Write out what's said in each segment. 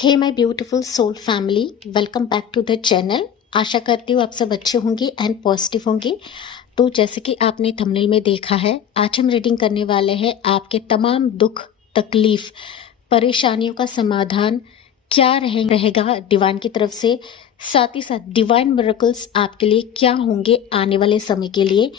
Hey my beautiful soul family, welcome back to the channel. आशा करती हूँ आप सब अच्छे होंगे एंड पॉजिटिव होंगे। तो जैसे कि आपने थंबनेल में देखा है, आज हम रीडिंग करने वाले हैं आपके तमाम दुख, तकलीफ, परेशानियों का समाधान क्या रहेगा डिवाइन की तरफ से। साथ ही साथ डिवाइन मिरेकल्स आपके लिए क्या होंगे आने वाले समय के लिए।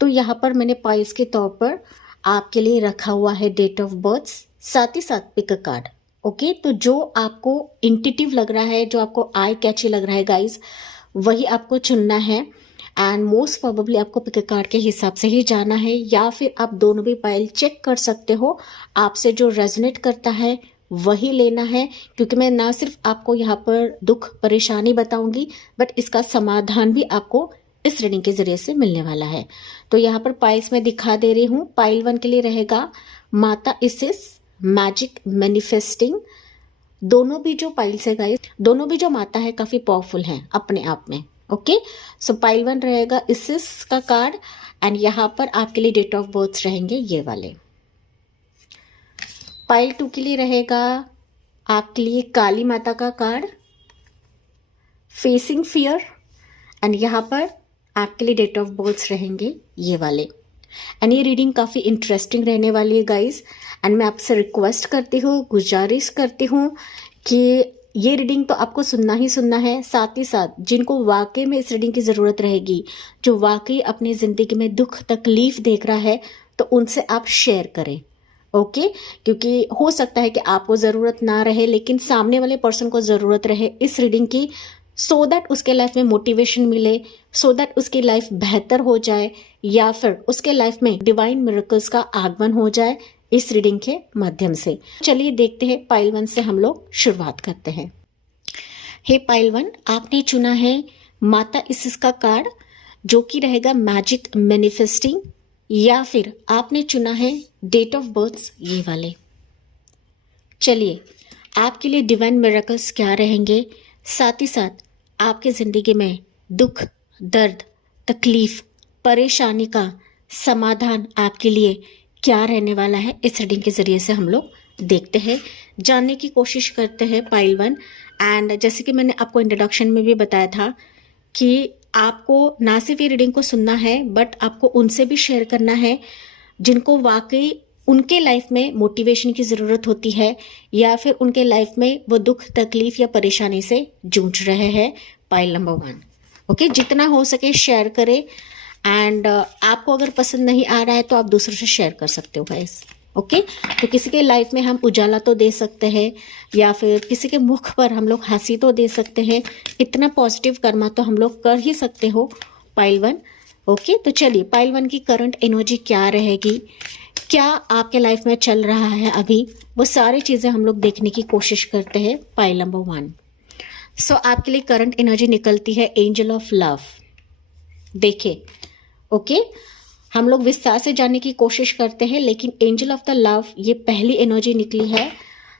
तो यहाँ पर मैंने पाइल्स के तौर पर आपके लिए रखा हुआ है डेट ऑफ बर्थ, साथ ही साथ पिक अ कार्ड। ओके, तो जो आपको इंट्यूटिव लग रहा है, जो आपको आई कैची लग रहा है गाइस, वही आपको चुनना है। एंड मोस्ट प्रोबेबली आपको पिक कार्ड के हिसाब से ही जाना है, या फिर आप दोनों भी पाइल चेक कर सकते हो। आपसे जो रेजोनेट करता है वही लेना है, क्योंकि मैं ना सिर्फ आपको यहाँ पर दुख परेशानी बताऊंगी, बट इसका समाधान भी आपको इस रीडिंग के जरिए से मिलने वाला है। तो यहाँ पर पाइल्स में दिखा दे रही हूँ। पाइल 1 के लिए रहेगा माता इसिस, मैजिक मैनिफेस्टिंग। दोनों भी जो पाइल्स है गाइस, दोनों भी जो माता है काफी पावरफुल हैं अपने आप में। ओके, सो पाइल 1 रहेगा इसिस का कार्ड, एंड यहाँ पर आपके लिए डेट ऑफ बर्थ रहेंगे ये वाले। पाइल 2 के लिए रहेगा आपके लिए काली माता का कार्ड, फेसिंग फियर, एंड यहाँ पर आपके लिए डेट ऑफ बर्थ रहेंगे ये वाले। एंड ये रीडिंग काफ़ी इंटरेस्टिंग रहने वाली है गाइस, एंड मैं आपसे रिक्वेस्ट करती हूँ, गुजारिश करती हूँ कि ये रीडिंग तो आपको सुनना ही सुनना है। साथ ही साथ जिनको वाकई में इस रीडिंग की ज़रूरत रहेगी, जो वाकई अपनी ज़िंदगी में दुख तकलीफ देख रहा है, तो उनसे आप शेयर करें। ओके, क्योंकि हो सकता है कि आपको ज़रूरत ना रहे, लेकिन सामने वाले पर्सन को ज़रूरत रहे इस रीडिंग की, सो दैट उसके लाइफ में मोटिवेशन मिले, सो दैट उसकी लाइफ बेहतर हो जाए, या फिर उसके लाइफ में डिवाइन मिरेकल्स का आगमन हो जाए इस रीडिंग के माध्यम से। चलिए देखते हैं, पाइल 1 से हम लोग शुरुआत करते हैं। हे पाइल 1, आपने चुना है माता इसिस का कार्ड, जो कि रहेगा मैजिक मैनिफेस्टिंग, या फिर आपने चुना है डेट ऑफ बर्थ ये वाले। चलिए, आपके लिए डिवाइन मिरेकल्स क्या रहेंगे, साथ ही साथ आपके ज़िंदगी में दुख, दर्द, तकलीफ, परेशानी का समाधान आपके लिए क्या रहने वाला है, इस रीडिंग के ज़रिए से हम लोग देखते हैं, जानने की कोशिश करते हैं पाइल 1। एंड जैसे कि मैंने आपको इंट्रोडक्शन में भी बताया था कि आपको ना सिर्फ ये रीडिंग को सुनना है, बट आपको उनसे भी शेयर करना है जिनको वाकई उनके लाइफ में मोटिवेशन की ज़रूरत होती है, या फिर उनके लाइफ में वो दुख तकलीफ या परेशानी से जूझ रहे हैं। Pile number 1। ओके, जितना हो सके शेयर करें, एंड आपको अगर पसंद नहीं आ रहा है तो आप दूसरों से शेयर कर सकते हो गाइस। ओके, तो किसी के लाइफ में हम उजाला तो दे सकते हैं, या फिर किसी के मुख पर हम लोग हंसी तो दे सकते हैं, इतना पॉजिटिव कर्मा तो हम लोग कर ही सकते हो पाइल 1। ओके, तो चलिए, पाइल 1 की करंट एनर्जी क्या रहेगी, क्या आपके लाइफ में चल रहा है अभी, वो सारी चीज़ें हम लोग देखने की कोशिश करते हैं पाइल नंबर 1। सो आपके लिए करंट एनर्जी निकलती है एंजल ऑफ लव। देखिए, ओके, हम लोग विस्तार से जानने की कोशिश करते हैं, लेकिन एंजल ऑफ द लव ये पहली एनर्जी निकली है।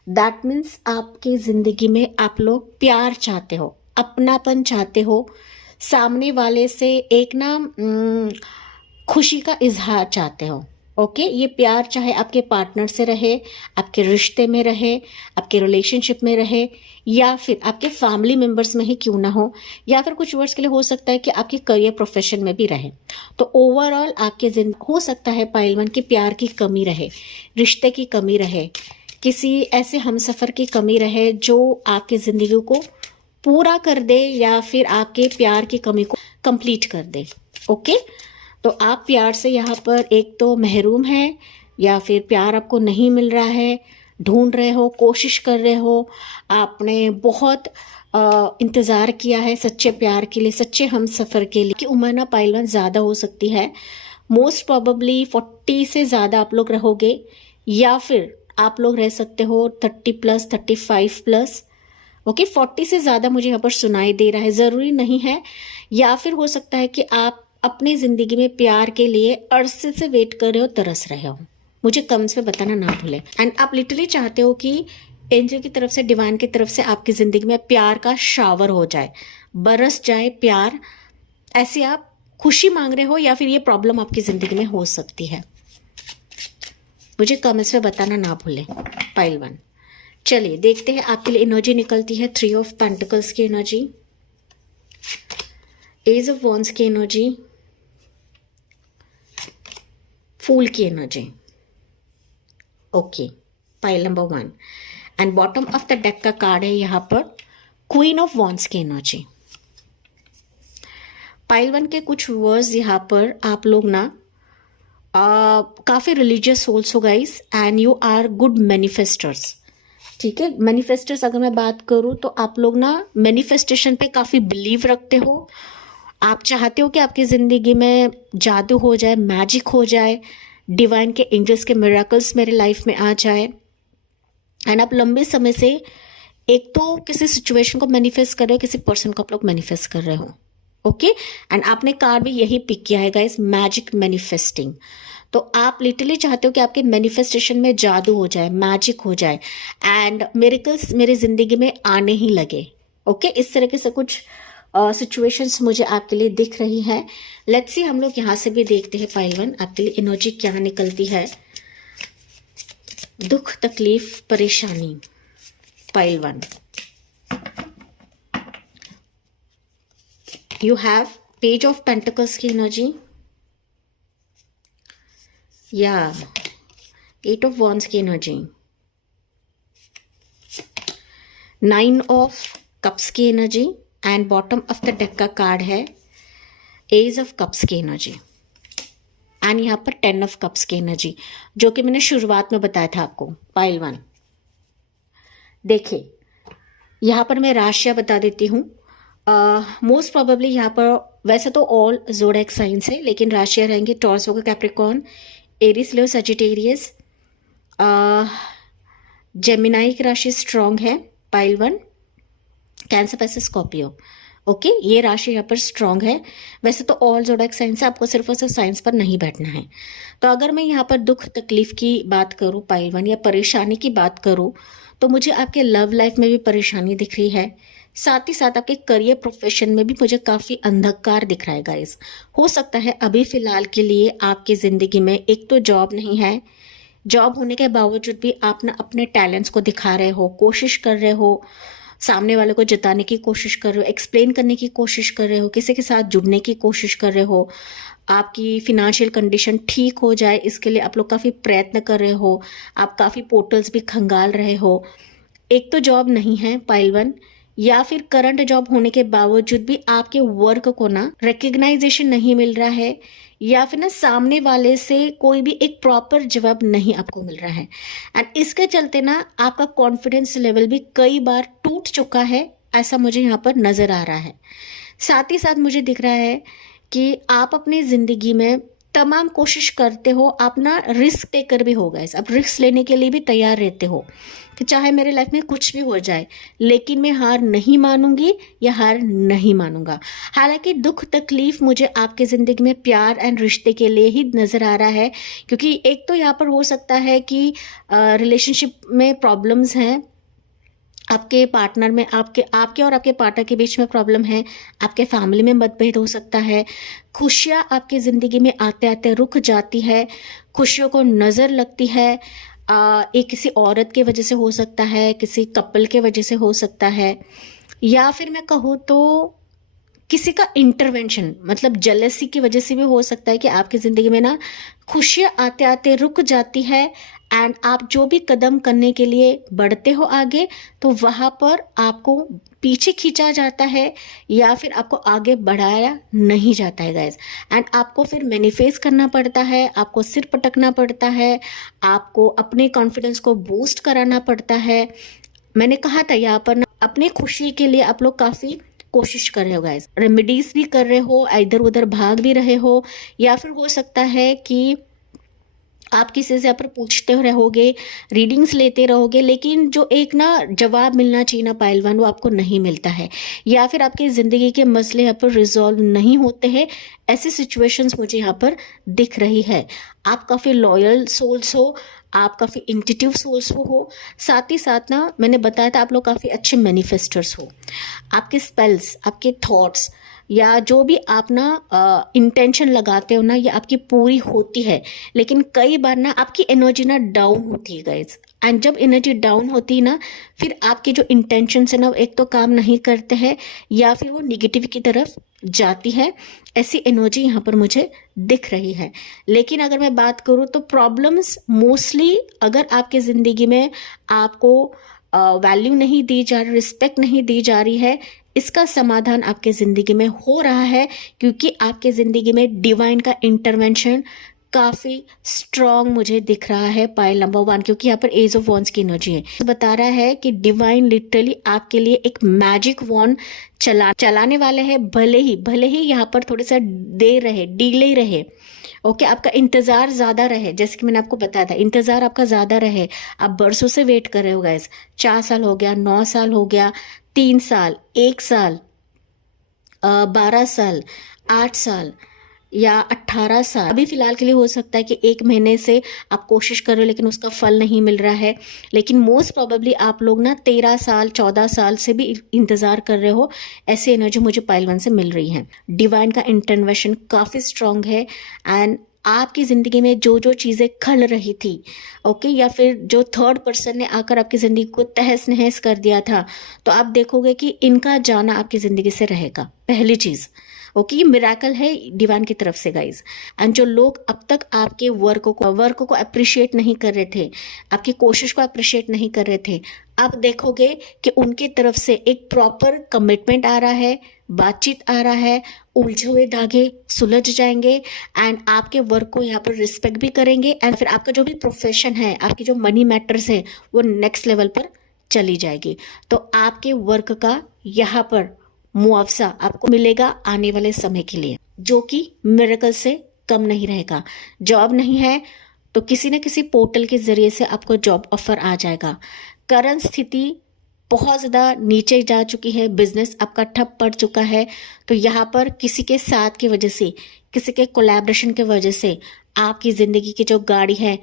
दैट मीन्स आपकी ज़िंदगी में आप लोग प्यार चाहते हो, अपनापन चाहते हो, सामने वाले से एक ना खुशी का इजहार चाहते हो। ओके, ये प्यार चाहे आपके पार्टनर से रहे, आपके रिश्ते में रहे, आपके रिलेशनशिप में रहे, या फिर आपके फैमिली मेंबर्स में ही क्यों ना हो, या फिर कुछ वर्ड्स के लिए हो सकता है कि आपके करियर प्रोफेशन में भी रहे। तो ओवरऑल आपके जिंदगी हो सकता है पाइल 1 की प्यार की कमी रहे, रिश्ते की कमी रहे, किसी ऐसे हमसफ़र की कमी रहे जो आपकी ज़िंदगी को पूरा कर दे, या फिर आपके प्यार की कमी को कंप्लीट कर दे। ओके, तो आप प्यार से यहाँ पर एक तो महरूम हैं, या फिर प्यार आपको नहीं मिल रहा है, ढूंढ रहे हो, कोशिश कर रहे हो, आपने बहुत इंतज़ार किया है सच्चे प्यार के लिए, सच्चे हम सफ़र के लिए। कि उम्र ना पाइल 1 ज़्यादा हो सकती है, मोस्ट प्रोबेबली 40 से ज़्यादा आप लोग रहोगे, या फिर आप लोग रह सकते हो 30+, 35+। ओके, 40 से ज़्यादा मुझे यहाँ पर सुनाई दे रहा है, ज़रूरी नहीं है। या फिर हो सकता है कि आप अपनी ज़िंदगी में प्यार के लिए अरसे से वेट कर रहे हो, तरस रहे हो। मुझे कमेंट्स में बताना ना भूलें। एंड आप लिटरली चाहते हो कि एंजल की तरफ से, डिवाइन की तरफ से आपकी ज़िंदगी में प्यार का शावर हो जाए, बरस जाए प्यार। ऐसे आप खुशी मांग रहे हो, या फिर ये प्रॉब्लम आपकी ज़िंदगी में हो सकती है। मुझे कमेंट्स में बताना ना भूलें पाइल 1। चलिए देखते हैं आपके लिए एनर्जी निकलती है 3 ऑफ पेंटिकल्स की एनर्जी, एज ऑफ वॉन्ड्स की एनर्जी, फूल की energy. Okay, pile number 1 and bottom of the deck का कार्ड है यहाँ पर क्वीन ऑफ वॉन्ड्स की एनर्जी। पाइल 1 के कुछ वर्ड्स यहाँ पर आप लोग ना काफ़ी रिलीजियस सोल्स हो guys and you are good manifesters. ठीक है, मैनिफेस्टर्स अगर मैं बात करूँ तो आप लोग ना मैनिफेस्टेशन पे काफ़ी बिलीव रखते हो। आप चाहते हो कि आपकी ज़िंदगी में जादू हो जाए, मैजिक हो जाए, डिवाइन के एंजल्स के मिरेकल्स मेरे लाइफ में आ जाए। एंड आप लंबे समय से एक तो किसी सिचुएशन को मैनिफेस्ट कर रहे हो, किसी पर्सन को आप लोग मैनिफेस्ट कर रहे हो। ओके, एंड आपने कार्ड भी यही पिक किया है गाइस, मैजिक मैनिफेस्टिंग। तो आप लिटरली चाहते हो कि आपके मैनिफेस्टेशन में जादू हो जाए, मैजिक हो जाए एंड मिरेकल्स मेरी जिंदगी में आने ही लगे। ओके, इस तरह के से कुछ सिचुएशंस मुझे आपके लिए दिख रही है। लेट्स सी, हम लोग यहाँ से भी देखते हैं पाइल 1 आपके लिए एनर्जी क्या निकलती है। दुख, तकलीफ, परेशानी, pile 1। You have page of pentacles की एनर्जी, या 8 ऑफ वॉन्ड्स की एनर्जी, 9 ऑफ कप्स की energy and bottom of the deck का कार्ड है एज ऑफ कप्स की एनर्जी एंड यहाँ पर 10 ऑफ कप्स की एनर्जी, जो कि मैंने शुरुआत में बताया था आपको। पाइल 1 देखिए, यहाँ पर मैं राशियाँ बता देती हूँ। मोस्ट प्रोबेबली यहाँ पर वैसे तो ऑल ज़ोडिएक साइंस है, लेकिन राशियाँ रहेंगी टॉरस होगा, कैप्रिकॉर्न, एरीज, लियो, सजिटेरियस। जेमिनाई की राशि स्ट्रॉन्ग है पाइल 1, कैंसर, पैसे, स्कॉर्पियो। ओके, ये राशि यहाँ पर स्ट्रॉन्ग है। वैसे तो ऑल ज़ोडिएक साइंस है, आपको सिर्फ और सिर्फ साइंस पर नहीं बैठना है। तो अगर मैं यहाँ पर दुख तकलीफ की बात करूँ पाइल 1, या परेशानी की बात करूँ, तो मुझे आपके लव लाइफ में भी परेशानी दिख रही है। साथ ही साथ आपके करियर प्रोफेशन में भी मुझे काफ़ी अंधकार दिख रहा है गाइस। हो सकता है अभी फ़िलहाल के लिए आपकी ज़िंदगी में एक तो जॉब नहीं है, जॉब होने के बावजूद भी आप ना अपने टैलेंट्स को दिखा रहे हो, कोशिश कर रहे हो, सामने वाले को जताने की कोशिश कर रहे हो, एक्सप्लेन करने की कोशिश कर रहे हो, किसी के साथ जुड़ने की कोशिश कर रहे हो, आपकी फिनेंशियल कंडीशन ठीक हो जाए इसके लिए आप लोग काफ़ी प्रयत्न कर रहे हो, आप काफ़ी पोर्टल्स भी खंगाल रहे हो। एक तो जॉब नहीं है पाइल 1, या फिर करंट जॉब होने के बावजूद भी आपके वर्क को ना रिकग्नाइजेशन नहीं मिल रहा है, या फिर ना सामने वाले से कोई भी एक प्रॉपर जवाब नहीं आपको मिल रहा है। एंड इसके चलते ना आपका कॉन्फिडेंस लेवल भी कई बार टूट चुका है, ऐसा मुझे यहाँ पर नज़र आ रहा है। साथ ही साथ मुझे दिख रहा है कि आप अपनी ज़िंदगी में तमाम कोशिश करते हो, आप ना रिस्क टेकर भी हो गए, आप रिस्क लेने के लिए भी तैयार रहते हो कि चाहे मेरे लाइफ में कुछ भी हो जाए, लेकिन मैं हार नहीं मानूंगी या हार नहीं मानूंगा। हालांकि दुख तकलीफ मुझे आपके ज़िंदगी में प्यार एंड रिश्ते के लिए ही नज़र आ रहा है, क्योंकि एक तो यहाँ पर हो सकता है कि रिलेशनशिप में प्रॉब्लम्स हैं, आपके पार्टनर में, आपके और आपके पार्टनर के बीच में प्रॉब्लम है, आपके फैमिली में मतभेद हो सकता है, खुशियाँ आपकी ज़िंदगी में आते आते रुक जाती है, खुशियों को नज़र लगती है। एक किसी औरत की वजह से हो सकता है, किसी कपल के वजह से हो सकता है, या फिर मैं कहूँ तो किसी का इंटरवेंशन, मतलब जेलसी की वजह से भी हो सकता है कि आपकी ज़िंदगी में ना खुशियाँ आते आते रुक जाती है एंड आप जो भी कदम करने के लिए बढ़ते हो आगे, तो वहाँ पर आपको पीछे खींचा जाता है या फिर आपको आगे बढ़ाया नहीं जाता है गाइस। एंड आपको फिर मैनिफेस्ट करना पड़ता है, आपको सिर पटकना पड़ता है, आपको अपने कॉन्फिडेंस को बूस्ट कराना पड़ता है। मैंने कहा था यहाँ पर ना अपनी खुशी के लिए आप लोग काफ़ी कोशिश कर रहे हो गाइस, रेमेडीज भी कर रहे हो, इधर उधर भाग भी रहे हो, या फिर हो सकता है कि आप किसी से यहाँ पर पूछते रहोगे, रीडिंग्स लेते रहोगे, लेकिन जो एक ना जवाब मिलना चाहिए ना पाइल 1, वो आपको नहीं मिलता है, या फिर आपकी ज़िंदगी के मसले यहाँ पर रिजॉल्व नहीं होते हैं। ऐसी सिचुएशंस मुझे यहाँ पर दिख रही है। आप काफ़ी लॉयल सोल्स हो, आप काफ़ी इंट्यूटिव सोल्स हो, साथ ही साथ ना मैंने बताया था आप लोग काफ़ी अच्छे मैनिफेस्टर्स हो। आपके स्पेल्स, आपके थॉट्स या जो भी आप ना इंटेंशन लगाते हो ना, ये आपकी पूरी होती है। लेकिन कई बार ना आपकी एनर्जी ना डाउन होती है गाइज, एंड जब एनर्जी डाउन होती है ना, फिर आपके जो इंटेंशन है ना, वो एक तो काम नहीं करते हैं या फिर वो निगेटिव की तरफ जाती है। ऐसी एनर्जी यहाँ पर मुझे दिख रही है। लेकिन अगर मैं बात करूँ तो प्रॉब्लम्स मोस्टली, अगर आपके ज़िंदगी में आपको वैल्यू नहीं दी जा रही, रिस्पेक्ट नहीं दी जा रही है, इसका समाधान आपके ज़िंदगी में हो रहा है, क्योंकि आपके ज़िंदगी में डिवाइन का इंटरवेंशन काफ़ी स्ट्रॉन्ग मुझे दिख रहा है पाइल नंबर 1, क्योंकि यहाँ पर एज ऑफ वॉन्ड्स की एनर्जी है। तो बता रहा है कि डिवाइन लिटरली आपके लिए एक मैजिक वॉन्ड चलाने वाले हैं। भले ही यहाँ पर थोड़ा सा देर रहे, डिले रहे, ओके, आपका इंतजार ज़्यादा रहे, जैसे कि मैंने आपको बताया था, इंतजार आपका ज़्यादा रहे। आप बरसों से वेट कर रहे हो गाइस, 4 साल हो गया, 9 साल हो गया, 3 साल, 1 साल, 12 साल, 8 साल या 18 साल। अभी फिलहाल के लिए हो सकता है कि 1 महीने से आप कोशिश कर रहे हो लेकिन उसका फल नहीं मिल रहा है। लेकिन मोस्ट प्रोबेबली आप लोग ना 13 साल 14 साल से भी इंतजार कर रहे हो। ऐसी एनर्जी मुझे पाइल 1 से मिल रही है। डिवाइन का इंटरवेंशन काफ़ी स्ट्रांग है, एंड आपकी ज़िंदगी में जो जो चीज़ें खल रही थी, ओके, या फिर जो थर्ड पर्सन ने आकर आपकी ज़िंदगी को तहस नहस कर दिया था, तो आप देखोगे कि इनका जाना आपकी ज़िंदगी से रहेगा। पहली चीज़, ओके, ये मिराकल है डिवाइन की तरफ से गाइज। एंड जो लोग अब तक आपके वर्क को अप्रिशिएट नहीं कर रहे थे, आपकी कोशिश को अप्रिशिएट नहीं कर रहे थे, अब देखोगे कि उनके तरफ से एक प्रॉपर कमिटमेंट आ रहा है, बातचीत आ रहा है, उलझे हुए धागे सुलझ जाएंगे, एंड आपके वर्क को यहाँ पर रिस्पेक्ट भी करेंगे, एंड फिर आपका जो भी प्रोफेशन है, आपकी जो मनी मैटर्स है, वो नेक्स्ट लेवल पर चली जाएगी। तो आपके वर्क का यहाँ पर मुआवजा आपको मिलेगा आने वाले समय के लिए, जो कि मिरेकल से कम नहीं रहेगा। जॉब नहीं है तो किसी न किसी पोर्टल के जरिए से आपको जॉब ऑफर आ जाएगा। करंट स्थिति बहुत ज़्यादा नीचे जा चुकी है, बिजनेस आपका ठप पड़ चुका है, तो यहाँ पर किसी के साथ की वजह से, किसी के कोलैबोरेशन की वजह से आपकी ज़िंदगी की जो गाड़ी है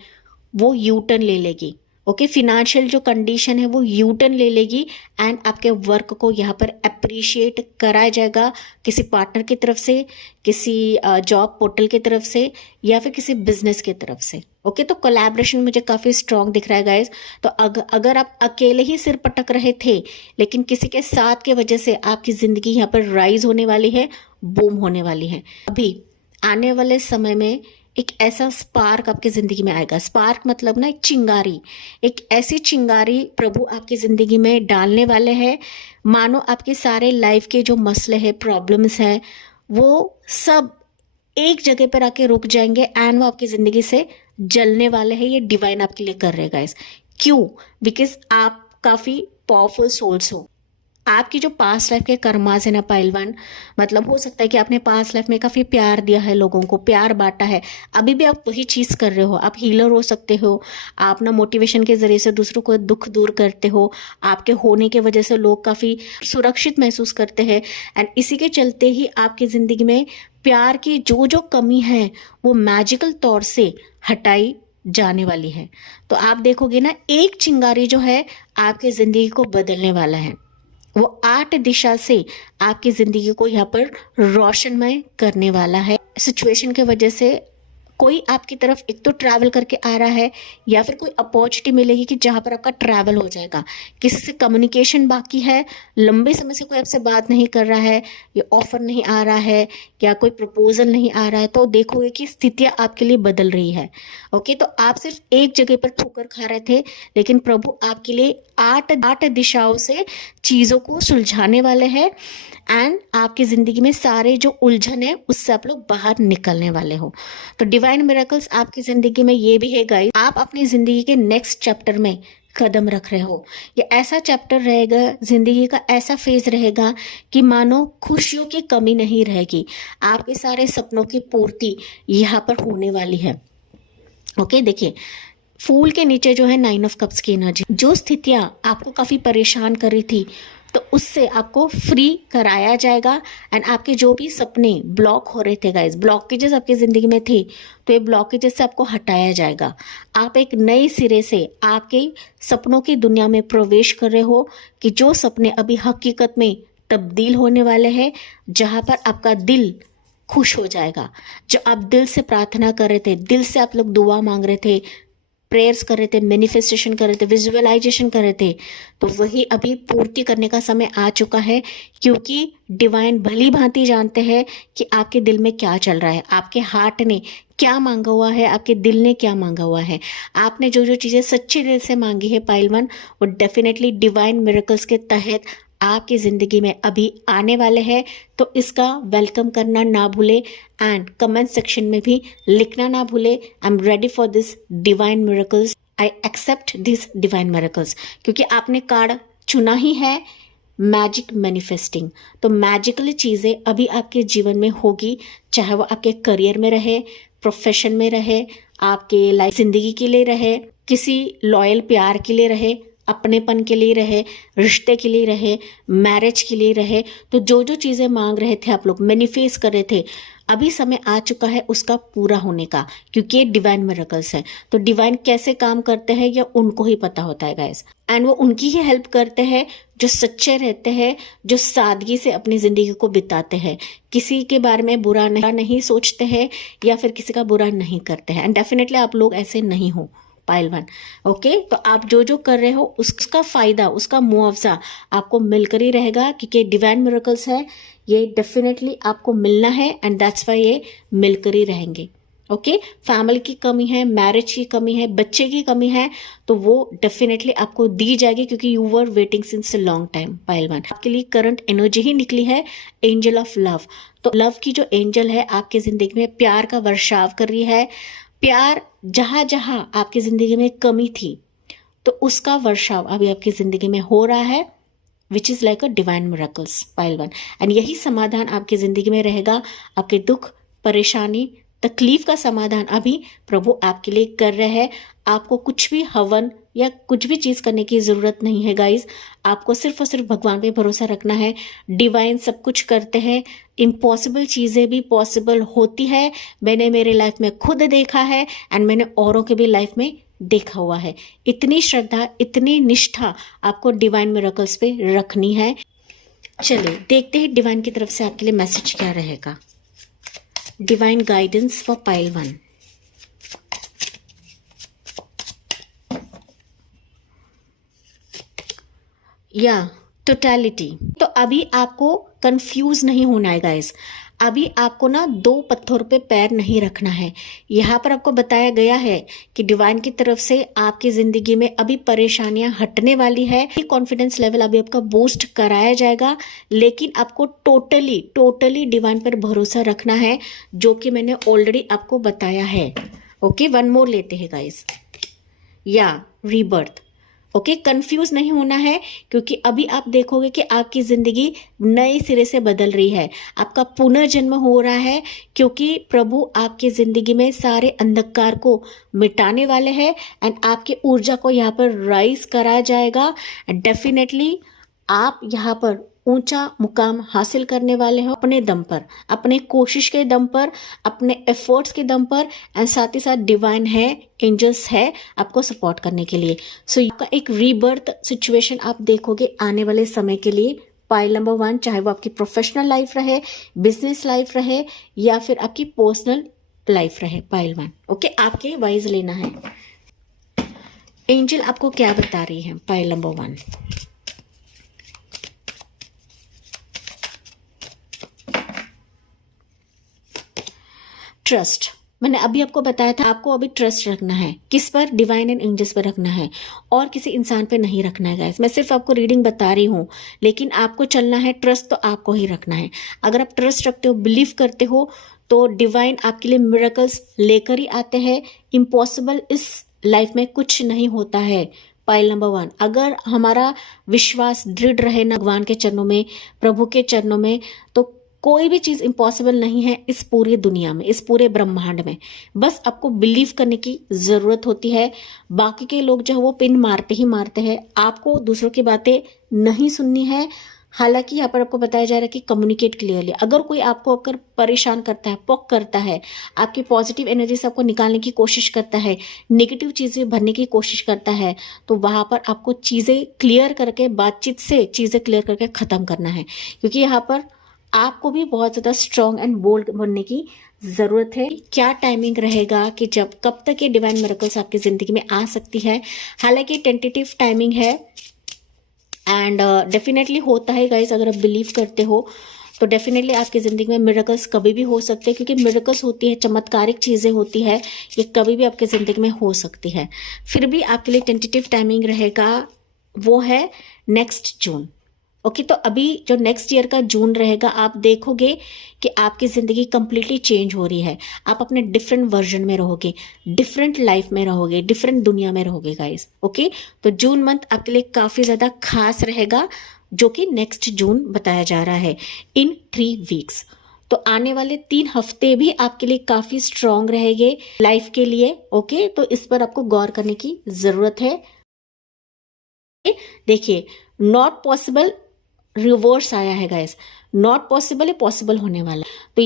वो यू टर्न ले लेगी। ओके, फिनेंशियल जो कंडीशन है वो यू टर्न ले लेगी, एंड आपके वर्क को यहाँ पर अप्रिशिएट कराया जाएगा किसी पार्टनर की तरफ से, किसी जॉब पोर्टल की तरफ से, या फिर किसी बिजनेस की तरफ से। ओके, तो कोलैबोरेशन मुझे काफ़ी स्ट्रांग दिख रहा है गाइज। तो अगर आप अकेले ही सिर पटक रहे थे, लेकिन किसी के साथ की वजह से आपकी ज़िंदगी यहाँ पर राइज होने वाली है, बूम होने वाली है। अभी आने वाले समय में एक ऐसा स्पार्क आपकी ज़िंदगी में आएगा। स्पार्क मतलब ना एक चिंगारी, एक ऐसी चिंगारी प्रभु आपकी ज़िंदगी में डालने वाले हैं, मानो आपके सारे लाइफ के जो मसले हैं, प्रॉब्लम्स हैं, वो सब एक जगह पर आके रुक जाएंगे, एंड वो आपकी ज़िंदगी से जलने वाले हैं। ये डिवाइन आपके लिए कर रहेगा गाइस। क्यों? बिकॉज आप काफ़ी पावरफुल सोल्स हो। आपकी जो पास्ट लाइफ के कर्मास है ना पाइल 1, मतलब हो सकता है कि आपने पास्ट लाइफ में काफ़ी प्यार दिया है, लोगों को प्यार बांटा है, अभी भी आप वही चीज़ कर रहे हो। आप हीलर हो सकते हो, आप ना मोटिवेशन के ज़रिए से दूसरों को दुख दूर करते हो, आपके होने की वजह से लोग काफ़ी सुरक्षित महसूस करते हैं, एंड इसी के चलते ही आपकी ज़िंदगी में प्यार की जो जो कमी है वो मैजिकल तौर से हटाई जाने वाली है। तो आप देखोगे ना, एक चिंगारी जो है आपकी ज़िंदगी को बदलने वाला है। वो 8 दिशा से आपकी ज़िंदगी को यहाँ पर रोशनमय करने वाला है। सिचुएशन की वजह से कोई आपकी तरफ एक तो ट्रैवल करके आ रहा है, या फिर कोई अपॉर्चुनिटी मिलेगी कि जहाँ पर आपका ट्रैवल हो जाएगा। किसी से कम्युनिकेशन बाकी है, लंबे समय से कोई आपसे बात नहीं कर रहा है, या ऑफर नहीं आ रहा है, या कोई प्रपोजल नहीं आ रहा है, तो देखोगे कि स्थितियाँ आपके लिए बदल रही है। ओके, तो आप सिर्फ एक जगह पर ठोकर खा रहे थे, लेकिन प्रभु आपके लिए 8 दिशाओं से चीज़ों को सुलझाने वाले हैं, एंड आपकी ज़िंदगी में सारे जो उलझन है उससे आप लोग बाहर निकलने वाले हो। तो डिवाइन मिरेकल्स आपकी ज़िंदगी में ये भी है गाइस, आप अपनी ज़िंदगी के नेक्स्ट चैप्टर में कदम रख रहे हो। ये ऐसा चैप्टर रहेगा, ज़िंदगी का ऐसा फेज रहेगा कि मानो खुशियों की कमी नहीं रहेगी, आपके सारे सपनों की पूर्ति यहाँ पर होने वाली है। ओके, देखिए फूल के नीचे जो है 9 ऑफ कप्स की एनर्जी, जो स्थितियाँ आपको काफ़ी परेशान कर रही थी, तो उससे आपको फ्री कराया जाएगा, एंड आपके जो भी सपने ब्लॉक हो रहे थे गाइस, ब्लॉकेजेस आपकी ज़िंदगी में थे, तो ये ब्लॉकेजेस से आपको हटाया जाएगा। आप एक नए सिरे से आपके सपनों की दुनिया में प्रवेश कर रहे हो, कि जो सपने अभी हकीकत में तब्दील होने वाले हैं, जहाँ पर आपका दिल खुश हो जाएगा। जो आप दिल से प्रार्थना कर रहे थे, दिल से आप लोग दुआ मांग रहे थे, प्रेयर्स कर रहे थे, मैनिफेस्टेशन कर रहे थे, विजुअलाइजेशन कर रहे थे, तो वही अभी पूर्ति करने का समय आ चुका है। क्योंकि डिवाइन भली भांति जानते हैं कि आपके दिल में क्या चल रहा है, आपके हार्ट ने क्या मांगा हुआ है, आपके दिल ने क्या मांगा हुआ है। आपने जो जो चीज़ें सच्चे दिल से मांगी है पाइल वन, वो डेफिनेटली डिवाइन मिरेकल्स के तहत आपकी ज़िंदगी में अभी आने वाले हैं। तो इसका वेलकम करना ना भूले एंड कमेंट सेक्शन में भी लिखना ना भूले, I am ready for this divine miracles, I accept this divine miracles. क्योंकि आपने कार्ड चुना ही है मैजिक मैनिफेस्टिंग। तो मैजिकल चीज़ें अभी आपके जीवन में होगी, चाहे वो आपके करियर में रहे, प्रोफेशन में रहे, आपके लाइफ जिंदगी के लिए रहे, किसी लॉयल प्यार के लिए रहे, अपनेपन के लिए रहे, रिश्ते के लिए रहे, मैरिज के लिए रहे। तो जो जो चीज़ें मांग रहे थे, आप लोग मैनिफेस्ट कर रहे थे, अभी समय आ चुका है उसका पूरा होने का। क्योंकि ये डिवाइन मिरेकल्स है, तो डिवाइन कैसे काम करते हैं ये उनको ही पता होता है गाइस। एंड वो उनकी ही हेल्प करते हैं जो सच्चे रहते हैं, जो सादगी से अपनी ज़िंदगी को बिताते हैं, किसी के बारे में बुरा नहीं सोचते हैं या फिर किसी का बुरा नहीं करते हैं। एंड डेफिनेटली आप लोग ऐसे नहीं हो पाइल वन। ओके, तो आप जो जो कर रहे हो उसका फायदा, उसका मुआवजा आपको मिलकर ही रहेगा। क्योंकि डिवाइन मिरेकल्स है, ये डेफिनेटली आपको मिलना है एंड दैट्स वाई ये मिलकर ही रहेंगे। ओके, फैमिली की कमी है, मैरिज की कमी है, बच्चे की कमी है, तो वो डेफिनेटली आपको दी जाएगी। क्योंकि you were waiting since a long time pile one. आपके लिए करंट एनर्जी ही निकली है एंजल ऑफ लव। तो लव की जो एंजल है आपकी जिंदगी में प्यार का वर्षाव कर रही है। प्यार जहां जहां आपकी जिंदगी में कमी थी, तो उसका वर्षाव अभी आपकी जिंदगी में हो रहा है, which is like a divine miracles pile one. And यही समाधान आपकी जिंदगी में रहेगा। आपके दुख, परेशानी, तकलीफ का समाधान अभी प्रभु आपके लिए कर रहे हैं। आपको कुछ भी हवन या कुछ भी चीज करने की जरूरत नहीं है गाइस। आपको सिर्फ और सिर्फ भगवान पे भरोसा रखना है। डिवाइन सब कुछ करते हैं, इम्पॉसिबल चीजें भी पॉसिबल होती है। मैंने मेरे लाइफ में खुद देखा है एंड मैंने औरों के भी लाइफ में देखा हुआ है। इतनी श्रद्धा, इतनी निष्ठा आपको डिवाइन मिरेकल्स पे रखनी है। चलिए देखते हैं डिवाइन की तरफ से आपके लिए मैसेज क्या रहेगा। Divine guidance for pile one. या टोटलिटी। तो अभी आपको कंफ्यूज नहीं होना है गाइस। अभी आपको ना दो पत्थर पे पैर नहीं रखना है। यहाँ पर आपको बताया गया है कि डिवाइन की तरफ से आपकी जिंदगी में अभी परेशानियां हटने वाली है। कॉन्फिडेंस लेवल अभी आपका बूस्ट कराया जाएगा, लेकिन आपको टोटली डिवाइन पर भरोसा रखना है, जो कि मैंने ऑलरेडी आपको बताया है। ओके, वन मोर लेते हैं गाइस। या रीबर्थ। ओके, कंफ्यूज नहीं होना है, क्योंकि अभी आप देखोगे कि आपकी जिंदगी नए सिरे से बदल रही है, आपका पुनर्जन्म हो रहा है। क्योंकि प्रभु आपकी जिंदगी में सारे अंधकार को मिटाने वाले हैं एंड आपकी ऊर्जा को यहाँ पर राइज करा जाएगा। डेफिनेटली आप यहाँ पर ऊंचा मुकाम हासिल करने वाले हो अपने दम पर, अपने कोशिश के दम पर, अपने एफर्ट्स के दम पर। एंड साथ ही साथ डिवाइन है, एंजल्स है आपको सपोर्ट करने के लिए। सो आपका एक रीबर्थ सिचुएशन आप देखोगे आने वाले समय के लिए पाइल नंबर वन। चाहे वो आपकी प्रोफेशनल लाइफ रहे, बिजनेस लाइफ रहे या फिर आपकी पर्सनल लाइफ रहे पाइल वन। ओके, आपके वाइज लेना है। एंजल आपको क्या बता रही है पाइल नंबर वन। ट्रस्ट। मैंने अभी आपको बताया था, आपको अभी ट्रस्ट रखना है। किस पर? डिवाइन एंड एंजल्स पर रखना है और किसी इंसान पे नहीं रखना है गाइस। मैं सिर्फ आपको रीडिंग बता रही हूँ, लेकिन आपको चलना है, ट्रस्ट तो आपको ही रखना है। अगर आप ट्रस्ट रखते हो, बिलीव करते हो, तो डिवाइन आपके लिए मिरेकल्स लेकर ही आते हैं। इम्पॉसिबल इस लाइफ में कुछ नहीं होता है पाइल नंबर वन। अगर हमारा विश्वास दृढ़ रहे ना भगवान के चरणों में, प्रभु के चरणों में, तो कोई भी चीज इम्पॉसिबल नहीं है इस पूरी दुनिया में, इस पूरे ब्रह्मांड में। बस आपको बिलीव करने की जरूरत होती है। बाकी के लोग जो है वो पिन मारते ही मारते हैं। आपको दूसरों की बातें नहीं सुननी है। हालांकि यहाँ पर आपको बताया जा रहा है कि कम्युनिकेट क्लियरली। अगर कोई आपको अगर परेशान करता है, पोक करता है, आपकी पॉजिटिव एनर्जी से आपको निकालने की कोशिश करता है, नेगेटिव चीज़ें भरने की कोशिश करता है, तो वहाँ पर आपको चीज़ें क्लियर करके, बातचीत से चीज़ें क्लियर करके ख़त्म करना है। क्योंकि यहाँ पर आपको भी बहुत ज़्यादा स्ट्रॉन्ग एंड बोल्ड बनने की ज़रूरत है। क्या टाइमिंग रहेगा कि जब कब तक ये डिवाइन मिरेकल्स आपकी ज़िंदगी में आ सकती है। हालांकि टेंटेटिव टाइमिंग है एंड डेफिनेटली होता है गाइस। अगर आप बिलीव करते हो तो डेफिनेटली आपकी ज़िंदगी में मिरेकल्स कभी भी हो सकते हैं, क्योंकि मिरेकल्स होती है, चमत्कारिक चीज़ें होती है, ये कभी भी आपकी ज़िंदगी में हो सकती है। फिर भी आपके लिए टेंटेटिव टाइमिंग रहेगा वो है नेक्स्ट जून। ओके, तो अभी जो नेक्स्ट ईयर का जून रहेगा, आप देखोगे कि आपकी ज़िंदगी कंप्लीटली चेंज हो रही है। आप अपने डिफरेंट वर्जन में रहोगे, डिफरेंट लाइफ में रहोगे, डिफरेंट दुनिया में रहोगे गाइस। ओके, तो जून मंथ आपके लिए काफ़ी ज़्यादा खास रहेगा, जो कि नेक्स्ट जून बताया जा रहा है इन 3 वीक्स। तो आने वाले 3 हफ्ते भी आपके लिए काफ़ी स्ट्रांग रहेंगे लाइफ के लिए। ओके, तो इस पर आपको गौर करने की ज़रूरत है। देखिए, नॉट पॉसिबल रिवर्स आया है गाइस, नॉट पॉसिबल है पॉसिबल होने वाला। तो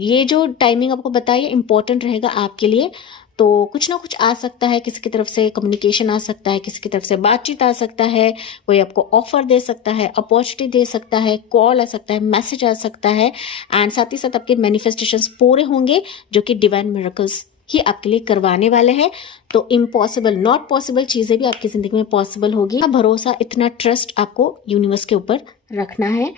ये जो टाइमिंग आपको बताई है इंपॉर्टेंट रहेगा आपके लिए। तो कुछ ना कुछ आ सकता है, किसी की तरफ से कम्युनिकेशन आ सकता है, किसी की तरफ से बातचीत आ सकता है, कोई आपको ऑफर दे सकता है, अपॉर्चुनिटी दे सकता है, कॉल आ सकता है, मैसेज आ सकता है, एंड साथ ही साथ आपके मैनिफेस्टेशंस पूरे होंगे जो कि डिवाइन मिरेकल्स ही आपके लिए करवाने वाले हैं। तो इम्पॉसिबल, नॉट पॉसिबल चीजें भी आपकी जिंदगी में पॉसिबल होगी। भरोसा, इतना ट्रस्ट आपको यूनिवर्स के ऊपर रखना है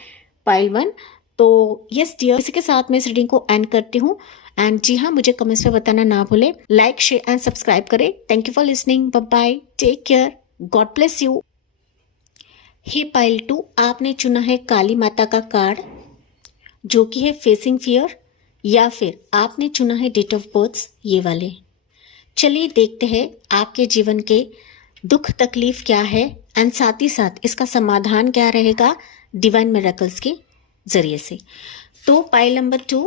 पाइल 1। तो यस डियर, इसी के साथ मैं इस रीडिंग को एंड करती हूँ। एंड जी हाँ, मुझे कमेंट्स में बताना ना भूले, लाइक शेयर एंड सब्सक्राइब करें। Thank you for listening, bye bye, take care, God bless you. Hey pile 2, आपने चुना है काली माता का कार्ड जो कि है फेसिंग फियर, या फिर आपने चुना है डेट ऑफ बर्थ ये वाले। चलिए देखते हैं आपके जीवन के दुख तकलीफ क्या है एंड साथ ही साथ इसका समाधान क्या रहेगा डिवाइन मिरेकल्स के जरिए से। तो पाइल नंबर 2,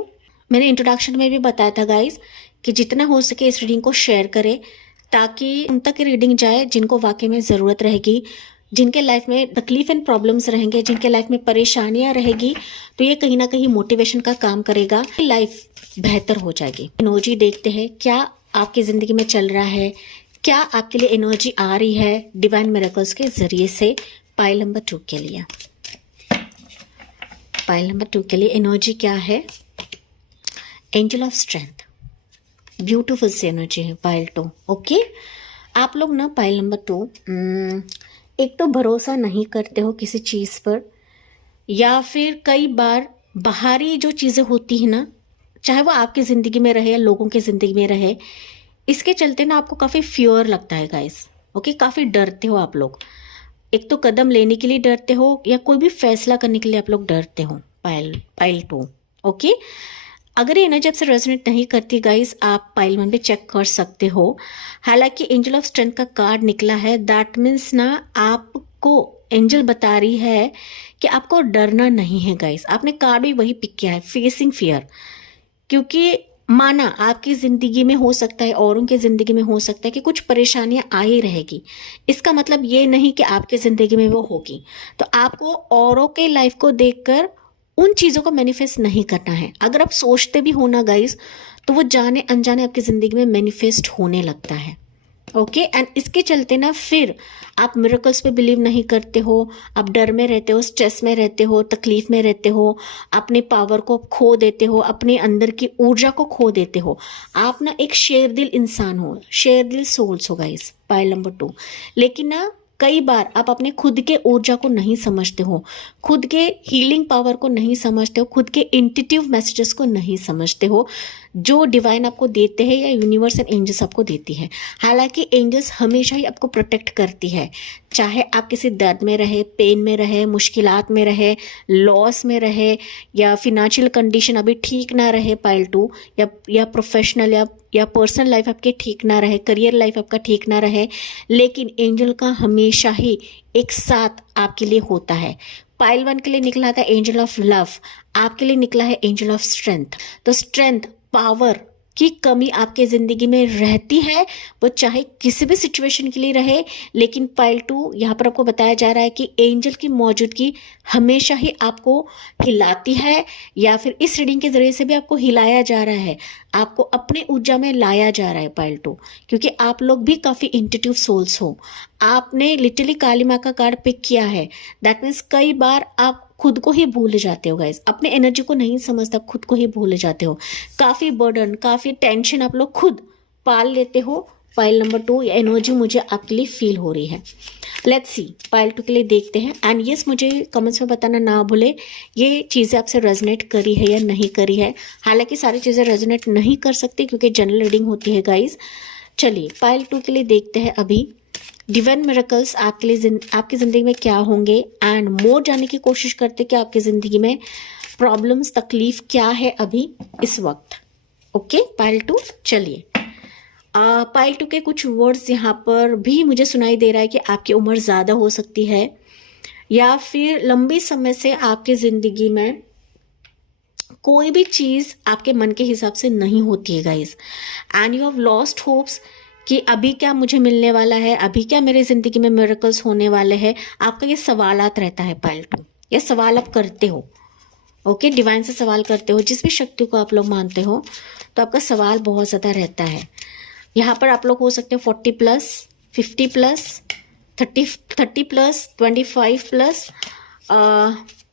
मैंने इंट्रोडक्शन में भी बताया था गाइस कि जितना हो सके इस रीडिंग को शेयर करें, ताकि उन तक रीडिंग जाए जिनको वाकई में ज़रूरत रहेगी, जिनके लाइफ में तकलीफ एंड प्रॉब्लम्स रहेंगे, जिनके लाइफ में परेशानियां रहेगी। तो ये कहीं ना कहीं मोटिवेशन का काम करेगा, लाइफ बेहतर हो जाएगी। एनर्जी देखते हैं क्या आपकी ज़िंदगी में चल रहा है, क्या आपके लिए एनर्जी आ रही है डिवाइन मिरेकल्स के जरिए से। पाइल नंबर 2 के लिए, पाइल नंबर 2 के लिए एनर्जी क्या है। एंजल ऑफ स्ट्रेंथ, ब्यूटीफुल सी एनर्जी है पाइल 2। ओके, आप लोग ना पाइल नंबर 2 एक तो भरोसा नहीं करते हो किसी चीज़ पर, या फिर कई बार बाहरी जो चीज़ें होती है ना, चाहे वो आपकी ज़िंदगी में रहे या लोगों की ज़िंदगी में रहे, इसके चलते ना आपको काफ़ी फियर लगता है गाइस। ओके, काफ़ी डरते हो आप लोग। एक तो कदम लेने के लिए डरते हो, या कोई भी फैसला करने के लिए आप लोग डरते हो। पाइल 2। ओके, अगर ये एनर्जी आपसे रेजोनेट नहीं करती गाइस, आप पाइल 1 पे चेक कर सकते हो। हालांकि एंजल ऑफ स्ट्रेंथ का कार्ड निकला है, दैट मीन्स ना आपको एंजल बता रही है कि आपको डरना नहीं है गाइस। आपने कार्ड भी वही पिक किया है, फेसिंग फियर। क्योंकि माना आपकी ज़िंदगी में हो सकता है, औरों की ज़िंदगी में हो सकता है कि कुछ परेशानियां आ ही रहेगी। इसका मतलब ये नहीं कि आपकी ज़िंदगी में वो होगी। तो आपको औरों के लाइफ को देखकर उन चीज़ों को मैनिफेस्ट नहीं करना है। अगर आप सोचते भी हो ना गाइस, तो वो जाने अनजाने आपकी ज़िंदगी में मैनिफेस्ट होने लगता है। ओके, एंड इसके चलते ना फिर आप मिरेकल्स पे बिलीव नहीं करते हो, आप डर में रहते हो, स्ट्रेस में रहते हो, तकलीफ में रहते हो, अपने पावर को खो देते हो, अपने अंदर की ऊर्जा को खो देते हो। आप ना एक शेर दिल इंसान हो, शेर दिल सोल्स हो गाइस, पाइल नंबर 2। लेकिन ना कई बार आप अपने खुद के ऊर्जा को नहीं समझते हो, खुद के हीलिंग पावर को नहीं समझते हो, खुद के इंट्यूटिव मैसेजेस को नहीं समझते हो जो डिवाइन आपको देते हैं या यूनिवर्स एंड एंजल्स आपको देती है। हालांकि एंजल्स हमेशा ही आपको प्रोटेक्ट करती है, चाहे आप किसी दर्द में रहे, पेन में रहे, मुश्किलात में रहे, लॉस में रहे, या फिनेंशियल कंडीशन अभी ठीक ना रहे पाइल 2, या प्रोफेशनल या पर्सनल लाइफ आपकी ठीक ना रहे, करियर लाइफ आपका ठीक ना रहे, लेकिन एंजल का हमेशा ही एक साथ आपके लिए होता है। पाइल 1 के लिए निकला था एंजल ऑफ लव, आपके लिए निकला है एंजल ऑफ स्ट्रेंथ। तो स्ट्रेंथ, पावर, की कमी आपके ज़िंदगी में रहती है, वो चाहे किसी भी सिचुएशन के लिए रहे। लेकिन पाइल 2 यहाँ पर आपको बताया जा रहा है कि एंजल की मौजूदगी हमेशा ही आपको हिलाती है, या फिर इस रीडिंग के ज़रिए से भी आपको हिलाया जा रहा है, आपको अपने ऊर्जा में लाया जा रहा है पाइल 2, क्योंकि आप लोग भी काफ़ी इंट्यूटिव सोल्स हो। आपने लिटरली काली माँ का कार्ड पिक किया है। दैट मीन्स कई बार आप खुद को ही भूल जाते हो गाइस, अपने एनर्जी को नहीं समझता, खुद को ही भूल जाते हो। काफ़ी बर्डन, काफ़ी टेंशन आप लोग खुद पाल लेते हो। पाइल नंबर 2 ये एनर्जी मुझे आपके लिए फील हो रही है। लेट्स सी पाइल 2 के लिए देखते हैं। एंड यस, मुझे कमेंट्स में बताना ना भूले ये चीज़ें आपसे रेजोनेट करी है या नहीं करी है। हालांकि सारी चीज़ें रेजोनेट नहीं कर सकती क्योंकि जनरल रीडिंग होती है गाइज। चलिए पाइल 2 के लिए देखते हैं अभी डिवाइन मिरेकल्स आपके लिए आपकी ज़िंदगी में क्या होंगे, एंड मोर जानने की कोशिश करते कि आपकी ज़िंदगी में प्रॉब्लम्स, तकलीफ क्या है अभी इस वक्त। ओके पाइल 2, चलिए पाइल 2 के कुछ वर्ड्स यहाँ पर भी मुझे सुनाई दे रहा है कि आपकी उम्र ज़्यादा हो सकती है, या फिर लंबी समय से आपकी ज़िंदगी में कोई भी चीज़ आपके मन के हिसाब से नहीं होती है guys, and you have lost hopes कि अभी क्या मुझे मिलने वाला है, अभी क्या मेरी ज़िंदगी में मिरेकल्स होने वाले हैं। आपका ये सवालात रहता है पाइल 2, ये सवाल आप करते हो। ओके डिवाइन से सवाल करते हो, जिस भी शक्ति को आप लोग मानते हो, तो आपका सवाल बहुत ज़्यादा रहता है। यहाँ पर आप लोग हो सकते हैं 40+, 50+, 30+, 25+,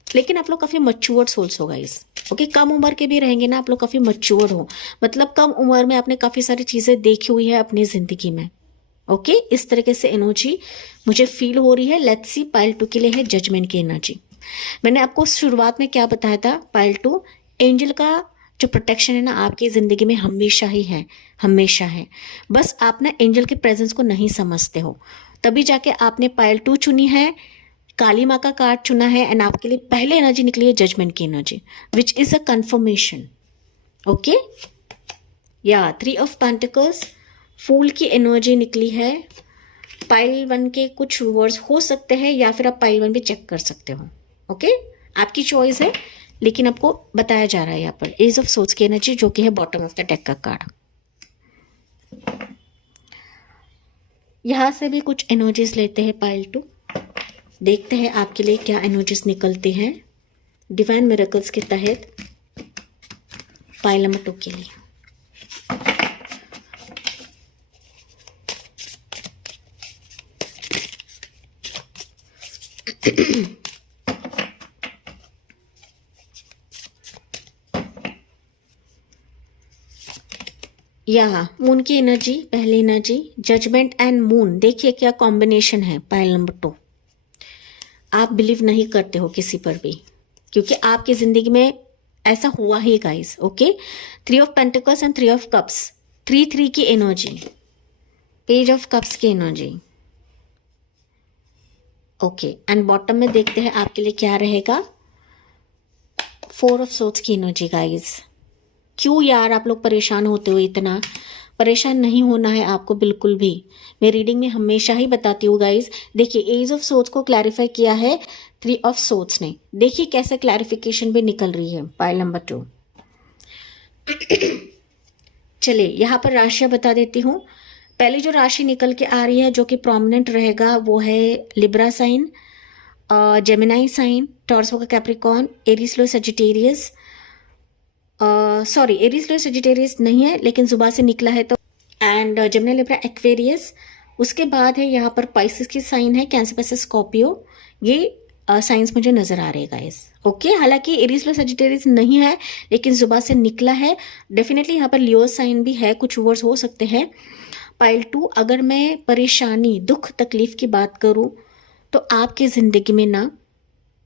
लेकिन आप लोग काफ़ी मच्योर्ड सोल्स हो गाइस। ओके कम उम्र के भी रहेंगे ना, आप लोग काफ़ी मच्योर्ड हो, मतलब कम उम्र में आपने काफ़ी सारी चीज़ें देखी हुई है अपनी ज़िंदगी में। ओके इस तरीके से एनर्जी मुझे फील हो रही है। लेट्स सी पाइल 2 के लिए है जजमेंट की एनर्जी। मैंने आपको शुरुआत में क्या बताया था, पाइल 2 एंजल का जो प्रोटेक्शन है ना आपकी ज़िंदगी में हमेशा ही है, हमेशा है। बस आप ना एंजल के प्रेजेंस को नहीं समझते हो, तभी जाके आपने पाइल 2 चुनी है, काली माँ का कार्ड चुना है, एंड आपके लिए पहले एनर्जी निकली है जजमेंट की energy, which is a conformation. Okay या 3 ऑफ पेंटिकल्स, फूल की एनर्जी निकली है। पाइल 1 के कुछ वर्ड्स हो सकते हैं, या फिर आप पाइल 1 भी चेक कर सकते हो। ओके आपकी चॉइस है, लेकिन आपको बताया जा रहा है यहाँ पर एज ऑफ सोर्ड्स की एनर्जी, जो कि है बॉटम ऑफ द डेक का कार्ड। यहाँ से भी कुछ एनर्जीज लेते हैं पाइल 2, देखते हैं आपके लिए क्या एनर्जीज निकलते हैं डिवाइन मिरेकल्स के तहत पाइल नंबर 2 के लिए। या मून की एनर्जी, पहली एनर्जी जजमेंट एंड मून। देखिए क्या कॉम्बिनेशन है पाइल नंबर 2। आप बिलीव नहीं करते हो किसी पर भी, क्योंकि आपकी ज़िंदगी में ऐसा हुआ ही guys. Okay 3 of pentacles and 3 of cups, 3 की एनर्जी, पेज ऑफ कप्स की एनर्जी। ओके एंड बॉटम में देखते हैं आपके लिए क्या रहेगा, 4 ऑफ सोर्ड्स की एनर्जी गाइस। क्यों यार आप लोग परेशान होते हो, इतना परेशान नहीं होना है आपको बिल्कुल भी। मैं रीडिंग में हमेशा ही बताती हूँ गाइज। देखिए एज ऑफ सोर्ड्स को क्लैरिफाई किया है 3 ऑफ सोर्ड्स ने, देखिए कैसे क्लैरिफिकेशन भी निकल रही है पाइल नंबर 2। चलिए यहाँ पर राशियाँ बता देती हूँ। पहली जो राशि निकल के आ रही है जो कि प्रोमिनेंट रहेगा वो है Libra sign, Gemini sign, Taurus का कैप्रिकॉर्न, एरीज लो सजिटेरियस, सॉरी एरीज लो सजिटेरियस नहीं है लेकिन जुबा से निकला है तो, एंड जेमिनी लिब्रा एक्वेरियस। उसके बाद है यहाँ पर पाइसिस की साइन है, कैंसर पैसिस स्कॉर्पियो। ये साइंस मुझे नजर आ रहे गाइस। ओके हालांकि एरीज लो सजिटेरियस नहीं है लेकिन जुबा से निकला है। डेफिनेटली यहाँ पर लियो साइन भी है, कुछ वर्ड्स हो सकते हैं। पाइल 2 अगर मैं परेशानी, दुख, तकलीफ की बात करूँ तो आपकी ज़िंदगी में ना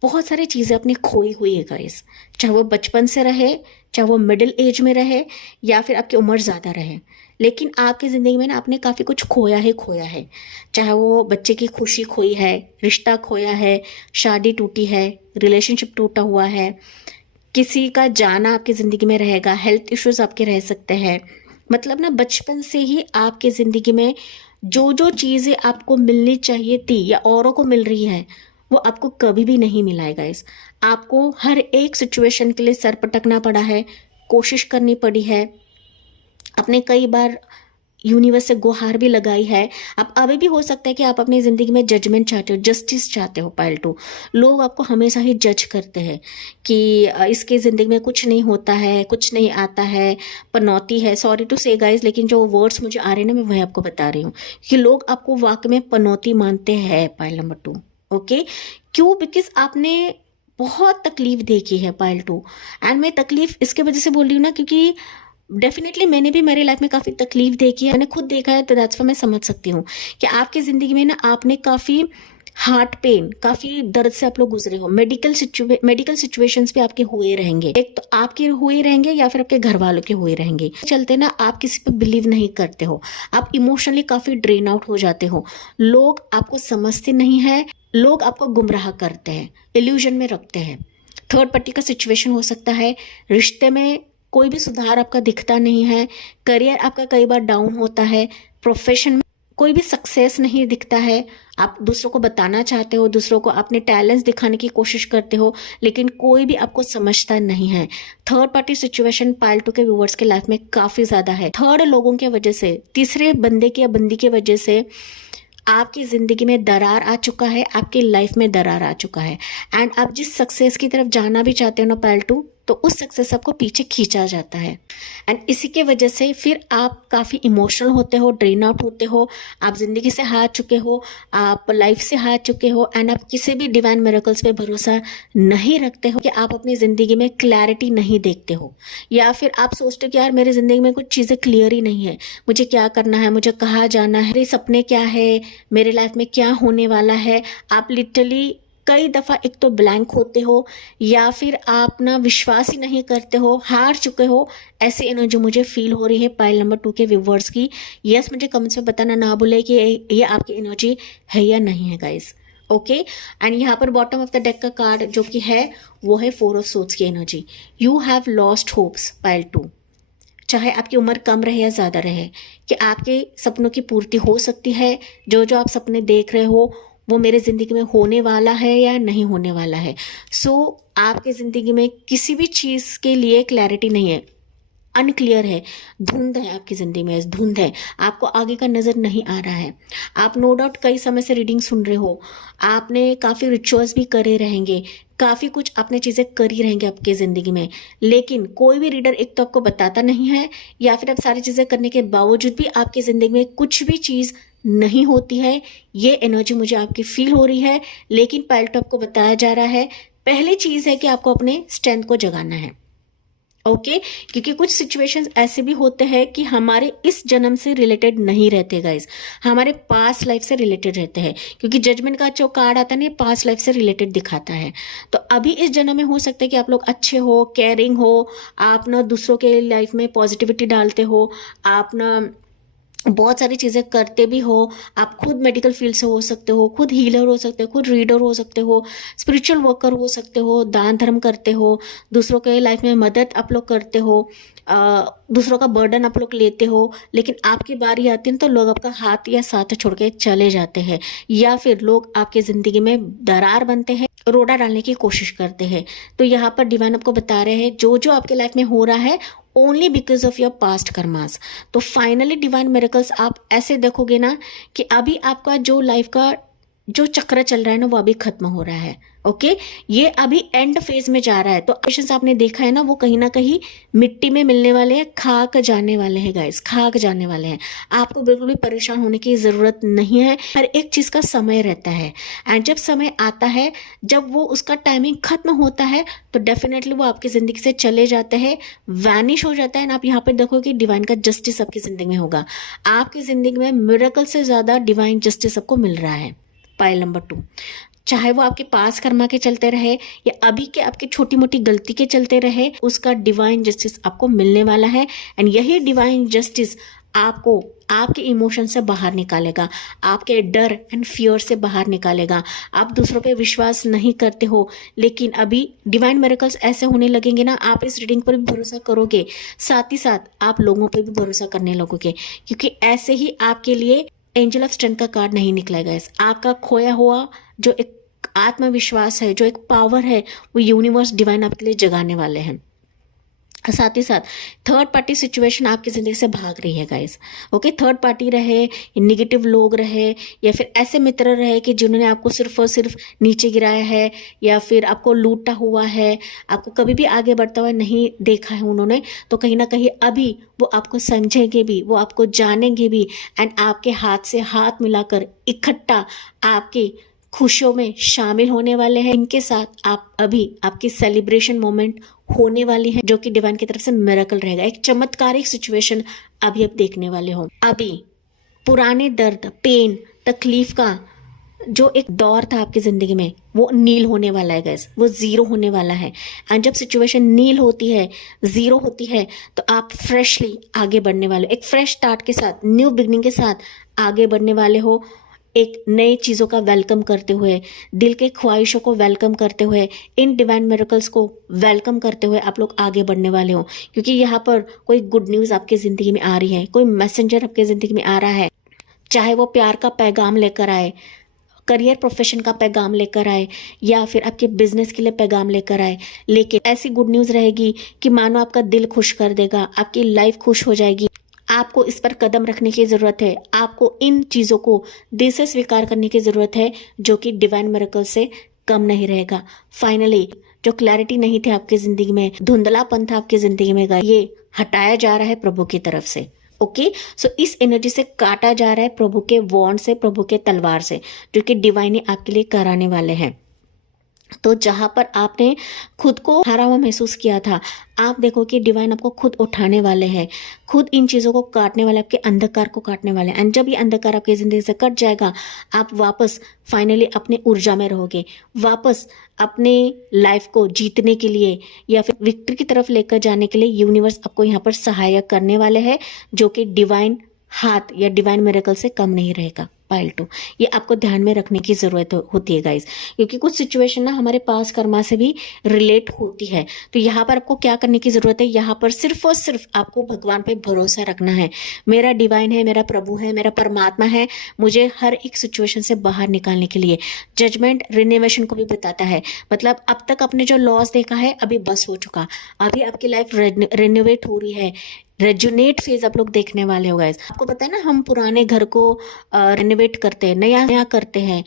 बहुत सारी चीज़ें अपनी खोई हुई है गाइस, चाहे वो बचपन से रहे, चाहे वो मिडिल एज में रहे, या फिर आपकी उम्र ज़्यादा रहे, लेकिन आपकी ज़िंदगी में ना आपने काफ़ी कुछ खोया है। चाहे वो बच्चे की खुशी खोई है, रिश्ता खोया है, शादी टूटी है, रिलेशनशिप टूटा हुआ है, किसी का जाना आपकी ज़िंदगी में रहेगा, हेल्थ इश्यूज़ आपके रह सकते हैं। मतलब ना बचपन से ही आपकी ज़िंदगी में जो जो चीज़ें आपको मिलनी चाहिए थी या औरों को मिल रही है वो आपको कभी भी नहीं मिला है गाइस। आपको हर एक सिचुएशन के लिए सर पटकना पड़ा है, कोशिश करनी पड़ी है, आपने कई बार यूनिवर्स से गुहार भी लगाई है। अब अभी भी हो सकता है कि आप अपनी ज़िंदगी में जजमेंट चाहते हो, जस्टिस चाहते हो पाइल 2। लोग आपको हमेशा ही जज करते हैं कि इसके ज़िंदगी में कुछ नहीं होता है, कुछ नहीं आता है, पनौती है। सॉरी टू से गाइज, लेकिन जो वर्ड्स मुझे आ रहे हैं ना, मैं वही आपको बता रही हूँ कि लोग आपको वाकई में पनौती मानते हैं पाइल नंबर 2। ओके, क्यों? बिकॉज आपने बहुत तकलीफ देखी है पाइल 2। एंड मैं तकलीफ इसके वजह से बोल रही हूँ ना, क्योंकि डेफिनेटली मैंने भी मेरी लाइफ में काफ़ी तकलीफ देखी है, मैंने खुद देखा है, तो दैट्स व्हाई मैं समझ सकती हूँ कि आपकी ज़िंदगी में ना आपने काफ़ी हार्ट पेन, काफ़ी दर्द से आप लोग गुजरे हो। मेडिकल सिचुएशंस भी आपके हुए रहेंगे, एक तो आपके हुए रहेंगे या फिर आपके घर वालों के हुए रहेंगे। चलते ना आप किसी पर बिलीव नहीं करते हो, आप इमोशनली काफ़ी ड्रेन आउट हो जाते हो, लोग आपको समझते नहीं है, लोग आपको गुमराह करते हैं, इल्यूजन में रखते हैं। थर्ड पार्टी का सिचुएशन हो सकता है, रिश्ते में कोई भी सुधार आपका दिखता नहीं है, करियर आपका कई बार डाउन होता है, प्रोफेशन में कोई भी सक्सेस नहीं दिखता है, आप दूसरों को बताना चाहते हो, दूसरों को अपने टैलेंट्स दिखाने की कोशिश करते हो, लेकिन कोई भी आपको समझता नहीं है। थर्ड पार्टी सिचुएशन पाइल 2 के व्यूअर्स के लाइफ में काफ़ी ज़्यादा है। थर्ड लोगों की वजह से, तीसरे बंदे की या बंदी की वजह से आपकी ज़िंदगी में दरार आ चुका है, आपकी लाइफ में दरार आ चुका है। एंड आप जिस सक्सेस की तरफ जाना भी चाहते हो ना पाइल 2, तो उस सक्सेस आपको पीछे खींचा जाता है। एंड इसी के वजह से फिर आप काफ़ी इमोशनल होते हो, ड्रेन आउट होते हो, आप ज़िंदगी से हार चुके हो, आप लाइफ से हार चुके हो। एंड आप किसी भी डिवाइन मिरेकल्स पे भरोसा नहीं रखते हो, कि आप अपनी ज़िंदगी में क्लैरिटी नहीं देखते हो, या फिर आप सोचते हो कि यार मेरी ज़िंदगी में कुछ चीज़ें क्लियर ही नहीं है, मुझे क्या करना है, मुझे कहाँ जाना है, मेरे सपने क्या है, मेरे लाइफ में क्या होने वाला है। आप लिटरली कई दफ़ा एक तो ब्लैंक होते हो, या फिर आप ना विश्वास ही नहीं करते हो, हार चुके हो। ऐसी एनर्जी मुझे फील हो रही है पाइल नंबर 2 के व्यूवर्स की। यस, मुझे कमेंट्स में बताना ना भूले कि ये आपकी एनर्जी है या नहीं है गाइस। ओके, एंड यहाँ पर बॉटम ऑफ द डेक का कार्ड जो कि है वो है 4 ऑफ सोर्ड्स की energy. You have lost hopes pile 2। चाहे आपकी उम्र कम रहे या ज़्यादा रहे, कि आपके सपनों की पूर्ति हो सकती है। जो जो आप सपने देख रहे हो वो मेरे ज़िंदगी में होने वाला है या नहीं होने वाला है। सो आपकी ज़िंदगी में किसी भी चीज़ के लिए क्लैरिटी नहीं है, अनक्लियर है, धुंध है आपकी ज़िंदगी में, धुंध है, आपको आगे का नज़र नहीं आ रहा है। आप नो डाउट कई समय से रीडिंग सुन रहे हो, आपने काफ़ी रिचुअल्स भी करे रहेंगे, काफ़ी कुछ आपने चीज़ें करी रहेंगे आपकी ज़िंदगी में, लेकिन कोई भी रीडर एक तो आपको बताता नहीं है, या फिर आप सारी चीज़ें करने के बावजूद भी आपकी ज़िंदगी में कुछ भी चीज़ नहीं होती है। ये एनर्जी मुझे आपकी फील हो रही है, लेकिन पाइल 2 आपको बताया जा रहा है, पहली चीज़ है कि आपको अपने स्ट्रेंथ को जगाना है। ओके, क्योंकि कुछ सिचुएशंस ऐसे भी होते हैं कि हमारे इस जन्म से रिलेटेड नहीं रहते गाइस, हमारे पास्ट लाइफ से रिलेटेड रहते हैं, क्योंकि जजमेंट का जो कार्ड आता है ना, पास्ट लाइफ से रिलेटेड दिखाता है। तो अभी इस जन्म में हो सकता है कि आप लोग अच्छे हो, केयरिंग हो, आप ना दूसरों के लाइफ में पॉजिटिविटी डालते हो, आप ना बहुत सारी चीज़ें करते भी हो, आप खुद मेडिकल फील्ड से हो सकते हो, खुद हीलर हो सकते हो, खुद रीडर हो सकते हो, स्पिरिचुअल वर्कर हो सकते हो, दान धर्म करते हो, दूसरों के लाइफ में मदद आप लोग करते हो, दूसरों का बर्डन आप लोग लेते हो, लेकिन आपकी बारी आती है तो लोग आपका हाथ या साथ छोड़ के चले जाते हैं, या फिर लोग आपकी ज़िंदगी में दरार बनते हैं, रोड़ा डालने की कोशिश करते हैं। तो यहाँ पर डिवाइन आपको बता रहे हैं जो जो आपके लाइफ में हो रहा है only because of your past karmas. तो फाइनली डिवाइन मिरेकल्स आप ऐसे देखोगे ना कि अभी आपका जो लाइफ का जो चक्र चल रहा है ना वो अभी खत्म हो रहा है। ओके, ये अभी एंड फेज में जा रहा है। तो पेशेंस आपने देखा है ना, वो कहीं ना कहीं मिट्टी में मिलने वाले हैं, खाक जाने वाले हैं गाइस, खाक जाने वाले हैं। आपको बिल्कुल भी परेशान होने की ज़रूरत नहीं है। हर एक चीज़ का समय रहता है, एंड जब समय आता है, जब वो उसका टाइमिंग खत्म होता है, तो डेफिनेटली वो आपकी ज़िंदगी से चले जाते हैं, वैनिश हो जाता है। एंड आप यहाँ पर देखोगे डिवाइन का जस्टिस आपकी ज़िंदगी में होगा। आपकी ज़िंदगी में मिरेकल से ज़्यादा डिवाइन जस्टिस आपको मिल रहा है पाइल नंबर 2। चाहे वो आपके पास कर्मा के चलते रहे या अभी के आपकी छोटी मोटी गलती के चलते रहे, उसका डिवाइन जस्टिस आपको मिलने वाला है। एंड यही डिवाइन जस्टिस आपको आपके इमोशन से बाहर निकालेगा, आपके डर एंड फियर से बाहर निकालेगा। आप दूसरों पे विश्वास नहीं करते हो, लेकिन अभी डिवाइन मिरेकल्स ऐसे होने लगेंगे ना, आप इस रीडिंग पर भी भरोसा करोगे, साथ ही साथ आप लोगों पर भी भरोसा करने लगोगे, क्योंकि ऐसे ही आपके लिए एंजल ऑफ स्ट्रेंथ का कार्ड नहीं निकला गाइस। आपका खोया हुआ जो एक आत्मविश्वास है, जो एक पावर है, वो यूनिवर्स डिवाइन आपके लिए जगाने वाले हैं। साथ ही साथ थर्ड पार्टी सिचुएशन आपकी ज़िंदगी से भाग रही है गाइस। ओके, थर्ड पार्टी रहे, निगेटिव लोग रहे, या फिर ऐसे मित्र रहे कि जिन्होंने आपको सिर्फ और सिर्फ नीचे गिराया है, या फिर आपको लूटा हुआ है, आपको कभी भी आगे बढ़ता हुआ नहीं देखा है उन्होंने, तो कहीं ना कहीं अभी वो आपको समझेंगे भी, वो आपको जानेंगे भी, एंड आपके हाथ से हाथ मिलाकर इकट्ठा आपकी खुशियों में शामिल होने वाले हैं। इनके साथ आप अभी आपकी सेलिब्रेशन मोमेंट होने वाली है, जो कि डिवाइन की तरफ से मिरेकल रहेगा। एक चमत्कारिक सिचुएशन अभी आप देखने वाले हो। अभी पुराने दर्द, पेन, तकलीफ का जो एक दौर था आपकी जिंदगी में, वो नील होने वाला है गैस, वो जीरो होने वाला है। एंड जब सिचुएशन नील होती है, जीरो होती है, तो आप फ्रेशली आगे बढ़ने वाले हो, एक फ्रेश स्टार्ट के साथ, न्यू बिगनिंग के साथ आगे बढ़ने वाले हो। एक नई चीज़ों का वेलकम करते हुए, दिल के ख्वाहिशों को वेलकम करते हुए, इन डिवाइन मिरेकल्स को वेलकम करते हुए आप लोग आगे बढ़ने वाले हो। क्योंकि यहाँ पर कोई गुड न्यूज़ आपकी ज़िंदगी में आ रही है, कोई मैसेंजर आपकी ज़िंदगी में आ रहा है, चाहे वो प्यार का पैगाम लेकर आए, करियर प्रोफेशन का पैगाम लेकर आए, या फिर आपके बिजनेस के लिए पैगाम लेकर आए, लेकिन ऐसी गुड न्यूज़ रहेगी कि मानो आपका दिल खुश कर देगा, आपकी लाइफ खुश हो जाएगी। आपको इस पर कदम रखने की ज़रूरत है, आपको इन चीज़ों को दिल से स्वीकार करने की ज़रूरत है, जो कि डिवाइन मिरेकल से कम नहीं रहेगा। फाइनली जो क्लैरिटी नहीं थी आपकी ज़िंदगी में, धुंधलापन था आपकी ज़िंदगी में, ये हटाया जा रहा है प्रभु की तरफ से। ओके, सो इस एनर्जी से काटा जा रहा है प्रभु के वॉन्ड से, प्रभु के तलवार से, जो कि डिवाइन आपके लिए कराने वाले हैं। तो जहां पर आपने खुद को हारा हुआ महसूस किया था, आप देखो कि डिवाइन आपको खुद उठाने वाले हैं, खुद इन चीज़ों को काटने वाले, आपके अंधकार को काटने वाले हैं। एंड जब ये अंधकार आपकी ज़िंदगी से कट जाएगा, आप वापस फाइनली अपने ऊर्जा में रहोगे, वापस अपने लाइफ को जीतने के लिए या फिर विक्ट्री की तरफ लेकर जाने के लिए यूनिवर्स आपको यहाँ पर सहायक करने वाले हैं, जो कि डिवाइन हाथ या डिवाइन मिरेकल से कम नहीं रहेगा। पाइल 2, ये आपको ध्यान में रखने की जरूरत होती है गाइस, क्योंकि कुछ सिचुएशन ना हमारे पास कर्मा से भी रिलेट होती है। तो यहाँ पर आपको क्या करने की जरूरत है, यहाँ पर सिर्फ और सिर्फ आपको भगवान पे भरोसा रखना है। मेरा डिवाइन है, मेरा प्रभु है, मेरा परमात्मा है, मुझे हर एक सिचुएशन से बाहर निकालने के लिए। जजमेंट रिनोवेशन को भी बताता है, मतलब अब तक आपने जो लॉस देखा है अभी बस हो चुका, अभी आपकी लाइफ रिनोवेट हो रही है। रेजुनेट फेज आप लोग देखने वाले हो गाइस। आपको पता है ना, हम पुराने घर को रिनोवेट करते हैं, नया नया करते हैं,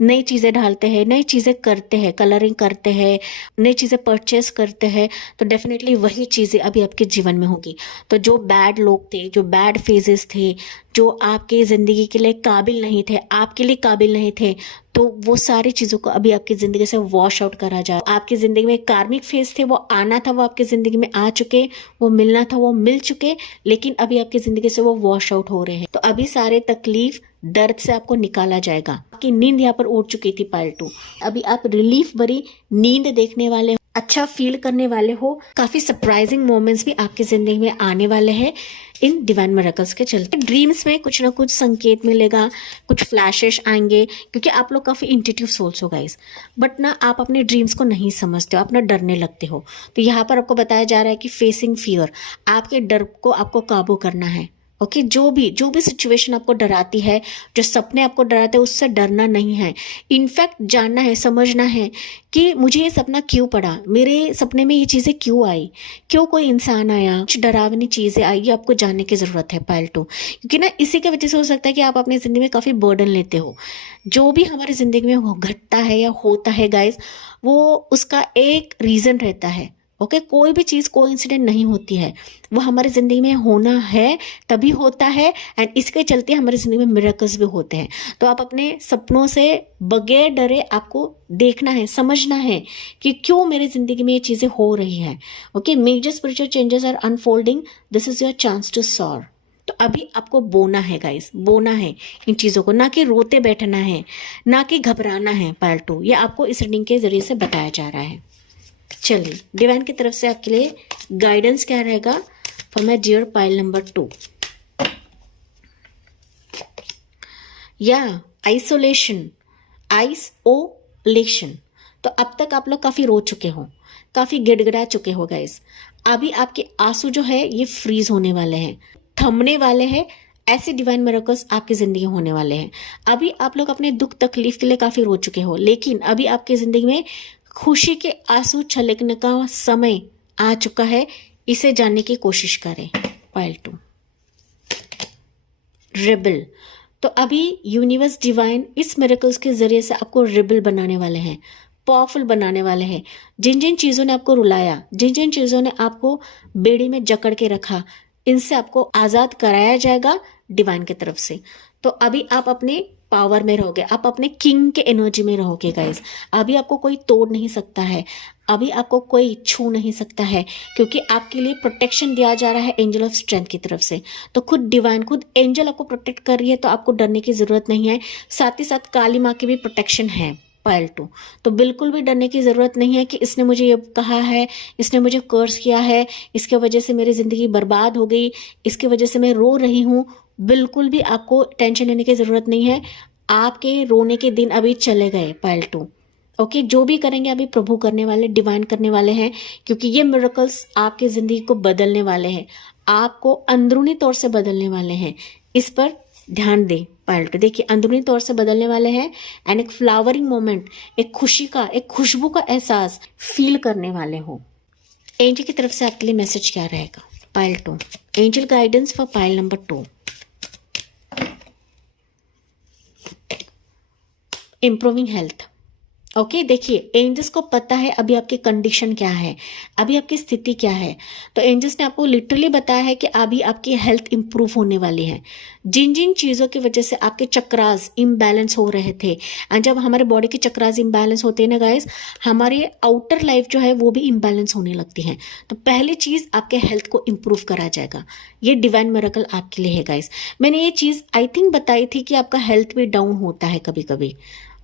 नई चीज़ें डालते हैं, नई चीज़ें करते हैं, कलरिंग करते हैं, नई चीज़ें परचेस करते हैं, तो डेफिनेटली वही चीज़ें अभी आपके जीवन में होगी। तो जो बैड लोग थे, जो बैड फेजेस थे, जो आपके ज़िंदगी के लिए काबिल नहीं थे, आपके लिए काबिल नहीं थे, तो वो सारी चीज़ों को अभी आपकी ज़िंदगी से वॉश आउट करा जाए। आपकी ज़िंदगी में कार्मिक फेज थे, वो आना था, वो आपकी ज़िंदगी में आ चुके, वो मिलना था, वो मिल चुके, लेकिन अभी आपकी ज़िंदगी से वो वॉश आउट हो रहे हैं। तो अभी सारे तकलीफ, दर्द से आपको निकाला जाएगा। आपकी नींद यहाँ पर उड़ चुकी थी पाइल 2, अभी आप रिलीफ भरी नींद देखने वाले हो, अच्छा फील करने वाले हो। काफ़ी सरप्राइजिंग मोमेंट्स भी आपकी ज़िंदगी में आने वाले हैं इन डिवाइन मिरेकल्स के चलते। ड्रीम्स में कुछ ना कुछ संकेत मिलेगा, कुछ फ्लैशेस आएंगे, क्योंकि आप लोग काफ़ी इंट्यूटिव सोल्स हो गाइस, बट ना आप अपने ड्रीम्स को नहीं समझते हो, आप ना डरने लगते हो। तो यहाँ पर आपको बताया जा रहा है कि फेसिंग फियर, आपके डर को आपको काबू करना है। ओके, जो भी सिचुएशन आपको डराती है, जो सपने आपको डराते हैं, उससे डरना नहीं है। इनफैक्ट जानना है, समझना है कि मुझे ये सपना क्यों पड़ा, मेरे सपने में ये चीज़ें क्यों आई, क्यों कोई इंसान आया, कुछ डरावनी चीज़ें आई, ये आपको जानने की ज़रूरत है पाइल 2। क्योंकि ना इसी की वजह से हो सकता है कि आप अपनी ज़िंदगी में काफ़ी बर्डन लेते हो। जो भी हमारी ज़िंदगी में घटता है या होता है गाइस, वो उसका एक रीज़न रहता है। ओके, कोई भी चीज़ कोई इंसिडेंट नहीं होती है, वो हमारी ज़िंदगी में होना है तभी होता है, एंड इसके चलते हमारी ज़िंदगी में मिरेकल्स भी होते हैं। तो आप अपने सपनों से बगैर डरे आपको देखना है, समझना है कि क्यों मेरी ज़िंदगी में ये चीज़ें हो रही हैं। Okay, major spiritual changes are unfolding, this is your chance to solve. तो अभी आपको बोना है गाइस, बोना है इन चीज़ों को, ना कि रोते बैठना है, ना कि घबराना है। पार्ट 2 ये आपको इस रीडिंग के जरिए से बताया जा रहा है। चलिए, डिवाइन की तरफ से आपके लिए गाइडेंस क्या रहेगा for my dear pile number 2। या आइसोलेशन, आइसोलेशन। तो अब तक आप लोग काफ़ी रो चुके हो, काफ़ी गिड़गिड़ा चुके हो गाइस। अभी आपके आंसू जो है ये फ्रीज होने वाले हैं, थमने वाले हैं। ऐसे डिवाइन मिरेकल्स आपकी ज़िंदगी होने वाले हैं। अभी आप लोग अपने दुख तकलीफ के लिए काफ़ी रो चुके हो, लेकिन अभी आपकी ज़िंदगी में खुशी के आंसू छलकने का समय आ चुका है। इसे जानने की कोशिश करें। Pile 2 rebel. तो अभी यूनिवर्स डिवाइन इस मिरेकल्स के जरिए से आपको रिबल बनाने वाले हैं, पावरफुल बनाने वाले हैं। जिन जिन चीज़ों ने आपको रुलाया, जिन जिन चीज़ों ने आपको बेड़ी में जकड़ के रखा, इनसे आपको आज़ाद कराया जाएगा डिवाइन की तरफ से। तो अभी आप अपने पावर में रहोगे, आप अपने किंग के एनर्जी में रहोगे गाइस। अभी आपको कोई तोड़ नहीं सकता है, अभी आपको कोई छू नहीं सकता है, क्योंकि आपके लिए प्रोटेक्शन दिया जा रहा है एंजल ऑफ स्ट्रेंथ की तरफ से। तो खुद डिवाइन, खुद एंजल आपको प्रोटेक्ट कर रही है, तो आपको डरने की जरूरत नहीं है। साथ ही साथ काली माँ की भी प्रोटेक्शन है पाइल 2। तो बिल्कुल भी डरने की ज़रूरत नहीं है कि इसने मुझे ये कहा है, इसने मुझे कर्स किया है, इसके वजह से मेरी ज़िंदगी बर्बाद हो गई, इसकी वजह से मैं रो रही हूँ। बिल्कुल भी आपको टेंशन लेने की ज़रूरत नहीं है। आपके रोने के दिन अभी चले गए पाइल 2। ओके, जो भी करेंगे अभी प्रभु करने वाले, डिवाइन करने वाले हैं, क्योंकि ये मिरेकल्स आपकी ज़िंदगी को बदलने वाले हैं, आपको अंदरूनी तौर से बदलने वाले हैं। इस पर ध्यान दें पाइल 2। देखिए, अंदरूनी तौर से बदलने वाले हैं एंड एक फ्लावरिंग मोमेंट, एक खुशी का, एक खुशबू का एहसास फील करने वाले हो। एंजल की तरफ से आपके लिए मैसेज क्या रहेगा pile 2? Angel guidance for pile number 2। Improving health. Okay, देखिए एंजल्स को पता है अभी आपकी कंडीशन क्या है, अभी आपकी स्थिति क्या है। तो एंजल्स ने आपको लिटरली बताया है कि अभी आपकी हेल्थ इंप्रूव होने वाली है। जिन जिन चीज़ों की वजह से आपके चक्रास इम्बैलेंस हो रहे थे, एंड जब हमारे बॉडी के चक्रास इम्बैलेंस होते हैं ना गाइस, हमारी आउटर लाइफ जो है वो भी इम्बैलेंस होने लगती है। तो पहली चीज़ आपके हेल्थ को इम्प्रूव करा जाएगा। ये डिवाइन मिरेकल आपके लिए है गाइस। मैंने ये चीज़ आई थिंक बताई थी कि आपका हेल्थ भी डाउन होता है कभी कभी।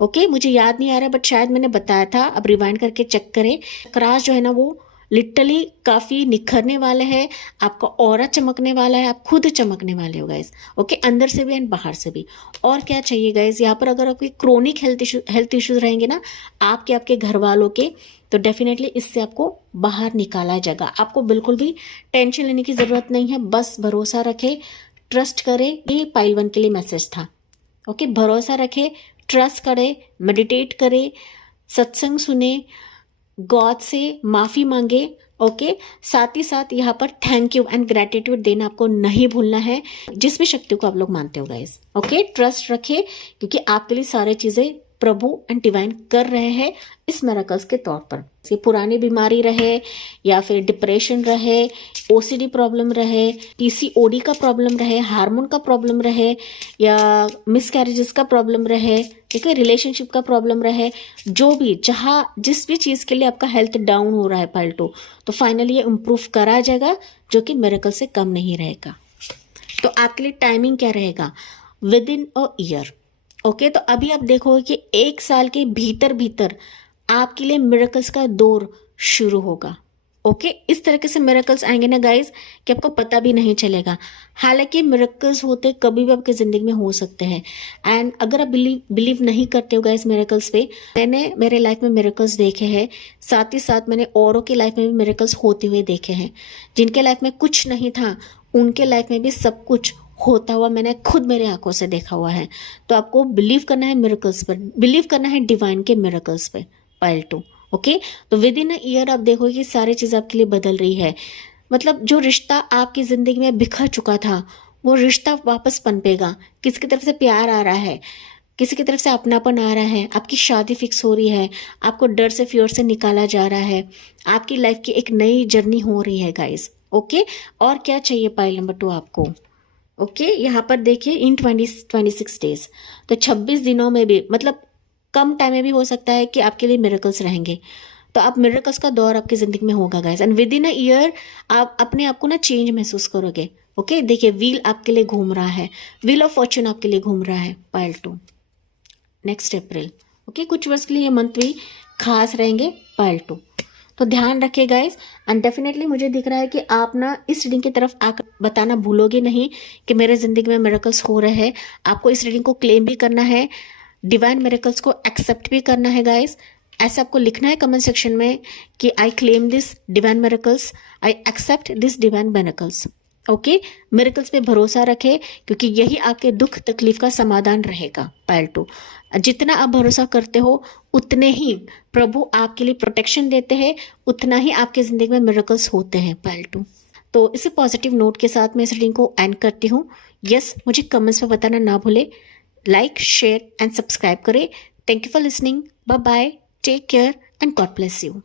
ओके, मुझे याद नहीं आ रहा, बट शायद मैंने बताया था। अब रिवाइंड करके चेक करें। चक्रास जो है ना वो लिटरली काफ़ी निखरने वाले हैं, आपका ऑरा चमकने वाला है, आप खुद चमकने वाले हो गाइस। ओके, अंदर से भी एंड बाहर से भी। और क्या चाहिए गाइस, यहाँ पर अगर कोई क्रोनिक हेल्थ इश्यूज रहेंगे ना आपके घर वालों के, तो डेफिनेटली इससे आपको बाहर निकाला जाएगा। आपको बिल्कुल भी टेंशन लेने की ज़रूरत नहीं है, बस भरोसा रखें, ट्रस्ट करें। ये पाइल 1 के लिए मैसेज था। ओके, भरोसा रखें, ट्रस्ट करें, मेडिटेट करें, सत्संग सुने, गॉड से माफ़ी मांगे। ओके, साथ ही साथ यहाँ पर थैंक यू एंड ग्रेटिट्यूड देना आपको नहीं भूलना है, जिस भी शक्ति को आप लोग मानते हो गाइस। ओके, ट्रस्ट रखें, क्योंकि आपके लिए सारी चीज़ें प्रभु एंड डिवाइन कर रहे हैं इस मिरेकल्स के तौर पर। ये पुरानी बीमारी रहे या फिर डिप्रेशन रहे, ओसीडी प्रॉब्लम रहे, पीसीओडी का प्रॉब्लम रहे, हार्मोन का प्रॉब्लम रहे, या मिसकैरेजेस का प्रॉब्लम रहे, ठीक है, रिलेशनशिप का प्रॉब्लम रहे, जो भी जहाँ जिस भी चीज़ के लिए आपका हेल्थ डाउन हो रहा है पाइल 2, तो फाइनली ये इम्प्रूव करा जाएगा, जो कि मिरेकल से कम नहीं रहेगा। तो आपके लिए टाइमिंग क्या रहेगा? With in a year. Okay, तो अभी आप देखोगे कि 1 साल के भीतर भीतर आपके लिए मिरेकल्स का दौर शुरू होगा। ओके, इस तरीके से मिरेकल्स आएंगे ना गाइस कि आपको पता भी नहीं चलेगा। हालांकि मिरेकल्स होते कभी भी आपकी ज़िंदगी में हो सकते हैं, एंड अगर आप बिलीव नहीं करते हो गाइस मिरेकल्स पे, मैंने मेरे लाइफ में मिरेकल्स देखे हैं, साथ ही साथ मैंने औरों की लाइफ में भी मिरेकल्स होते हुए देखे हैं। जिनके लाइफ में कुछ नहीं था, उनके लाइफ में भी सब कुछ होता हुआ मैंने खुद मेरे आंखों से देखा हुआ है। तो आपको बिलीव करना है मिरेकल्स पर, बिलीव करना है डिवाइन के मिरेकल्स पे पाइल 2। ओके, तो विद इन अ ईयर आप देखोगे कि सारी चीज़ आपके लिए बदल रही है। मतलब जो रिश्ता आपकी ज़िंदगी में बिखर चुका था, वो रिश्ता वापस पनपेगा। किसी की तरफ से प्यार आ रहा है, किसी की तरफ से अपनापन आ रहा है, आपकी शादी फिक्स हो रही है, आपको डर से फियर से निकाला जा रहा है, आपकी लाइफ की एक नई जर्नी हो रही है गाइस। ओके, और क्या चाहिए पाइल नंबर 2 आपको? ओके, यहाँ पर देखिए इन 26 डेज, तो 26 दिनों में भी, मतलब कम टाइम में भी हो सकता है कि आपके लिए मिरेकल्स रहेंगे। तो आप मिरेकल्स का दौर आपकी ज़िंदगी में होगा guys, and with in a year आप अपने आप को ना चेंज महसूस करोगे। ओके, देखिए व्हील आपके लिए घूम रहा है, व्हील ऑफ फॉर्चून आपके लिए घूम रहा है पाइल 2। नेक्स्ट अप्रैल, ओके, कुछ वर्ष के लिए ये मंथ भी खास रहेंगे पाइल 2। तो ध्यान रखिए गाइस, एंड डेफिनेटली मुझे दिख रहा है कि आप ना इस रीडिंग की तरफ आकर बताना भूलोगे नहीं कि मेरे ज़िंदगी में मिरेकल्स हो रहे हैं। आपको इस रीडिंग को क्लेम भी करना है, डिवाइन मिरेकल्स को एक्सेप्ट भी करना है गाइस। ऐसे आपको लिखना है कमेंट सेक्शन में कि I claim this divine miracles, I accept this divine miracles. Okay, miracles पे भरोसा रखें क्योंकि यही आपके दुख तकलीफ का समाधान रहेगा। पायल 2, जितना आप भरोसा करते हो उतने ही प्रभु आपके लिए प्रोटेक्शन देते हैं, उतना ही आपके ज़िंदगी में मिरेकल्स होते हैं। पायल 2, तो इसी पॉजिटिव नोट के साथ मैं इस रीडिंग को एंड करती हूँ। यस, मुझे कमेंट्स में बताना ना भूले, लाइक शेयर एंड सब्सक्राइब करें। Thank you for listening, bye bye, take care and God bless you.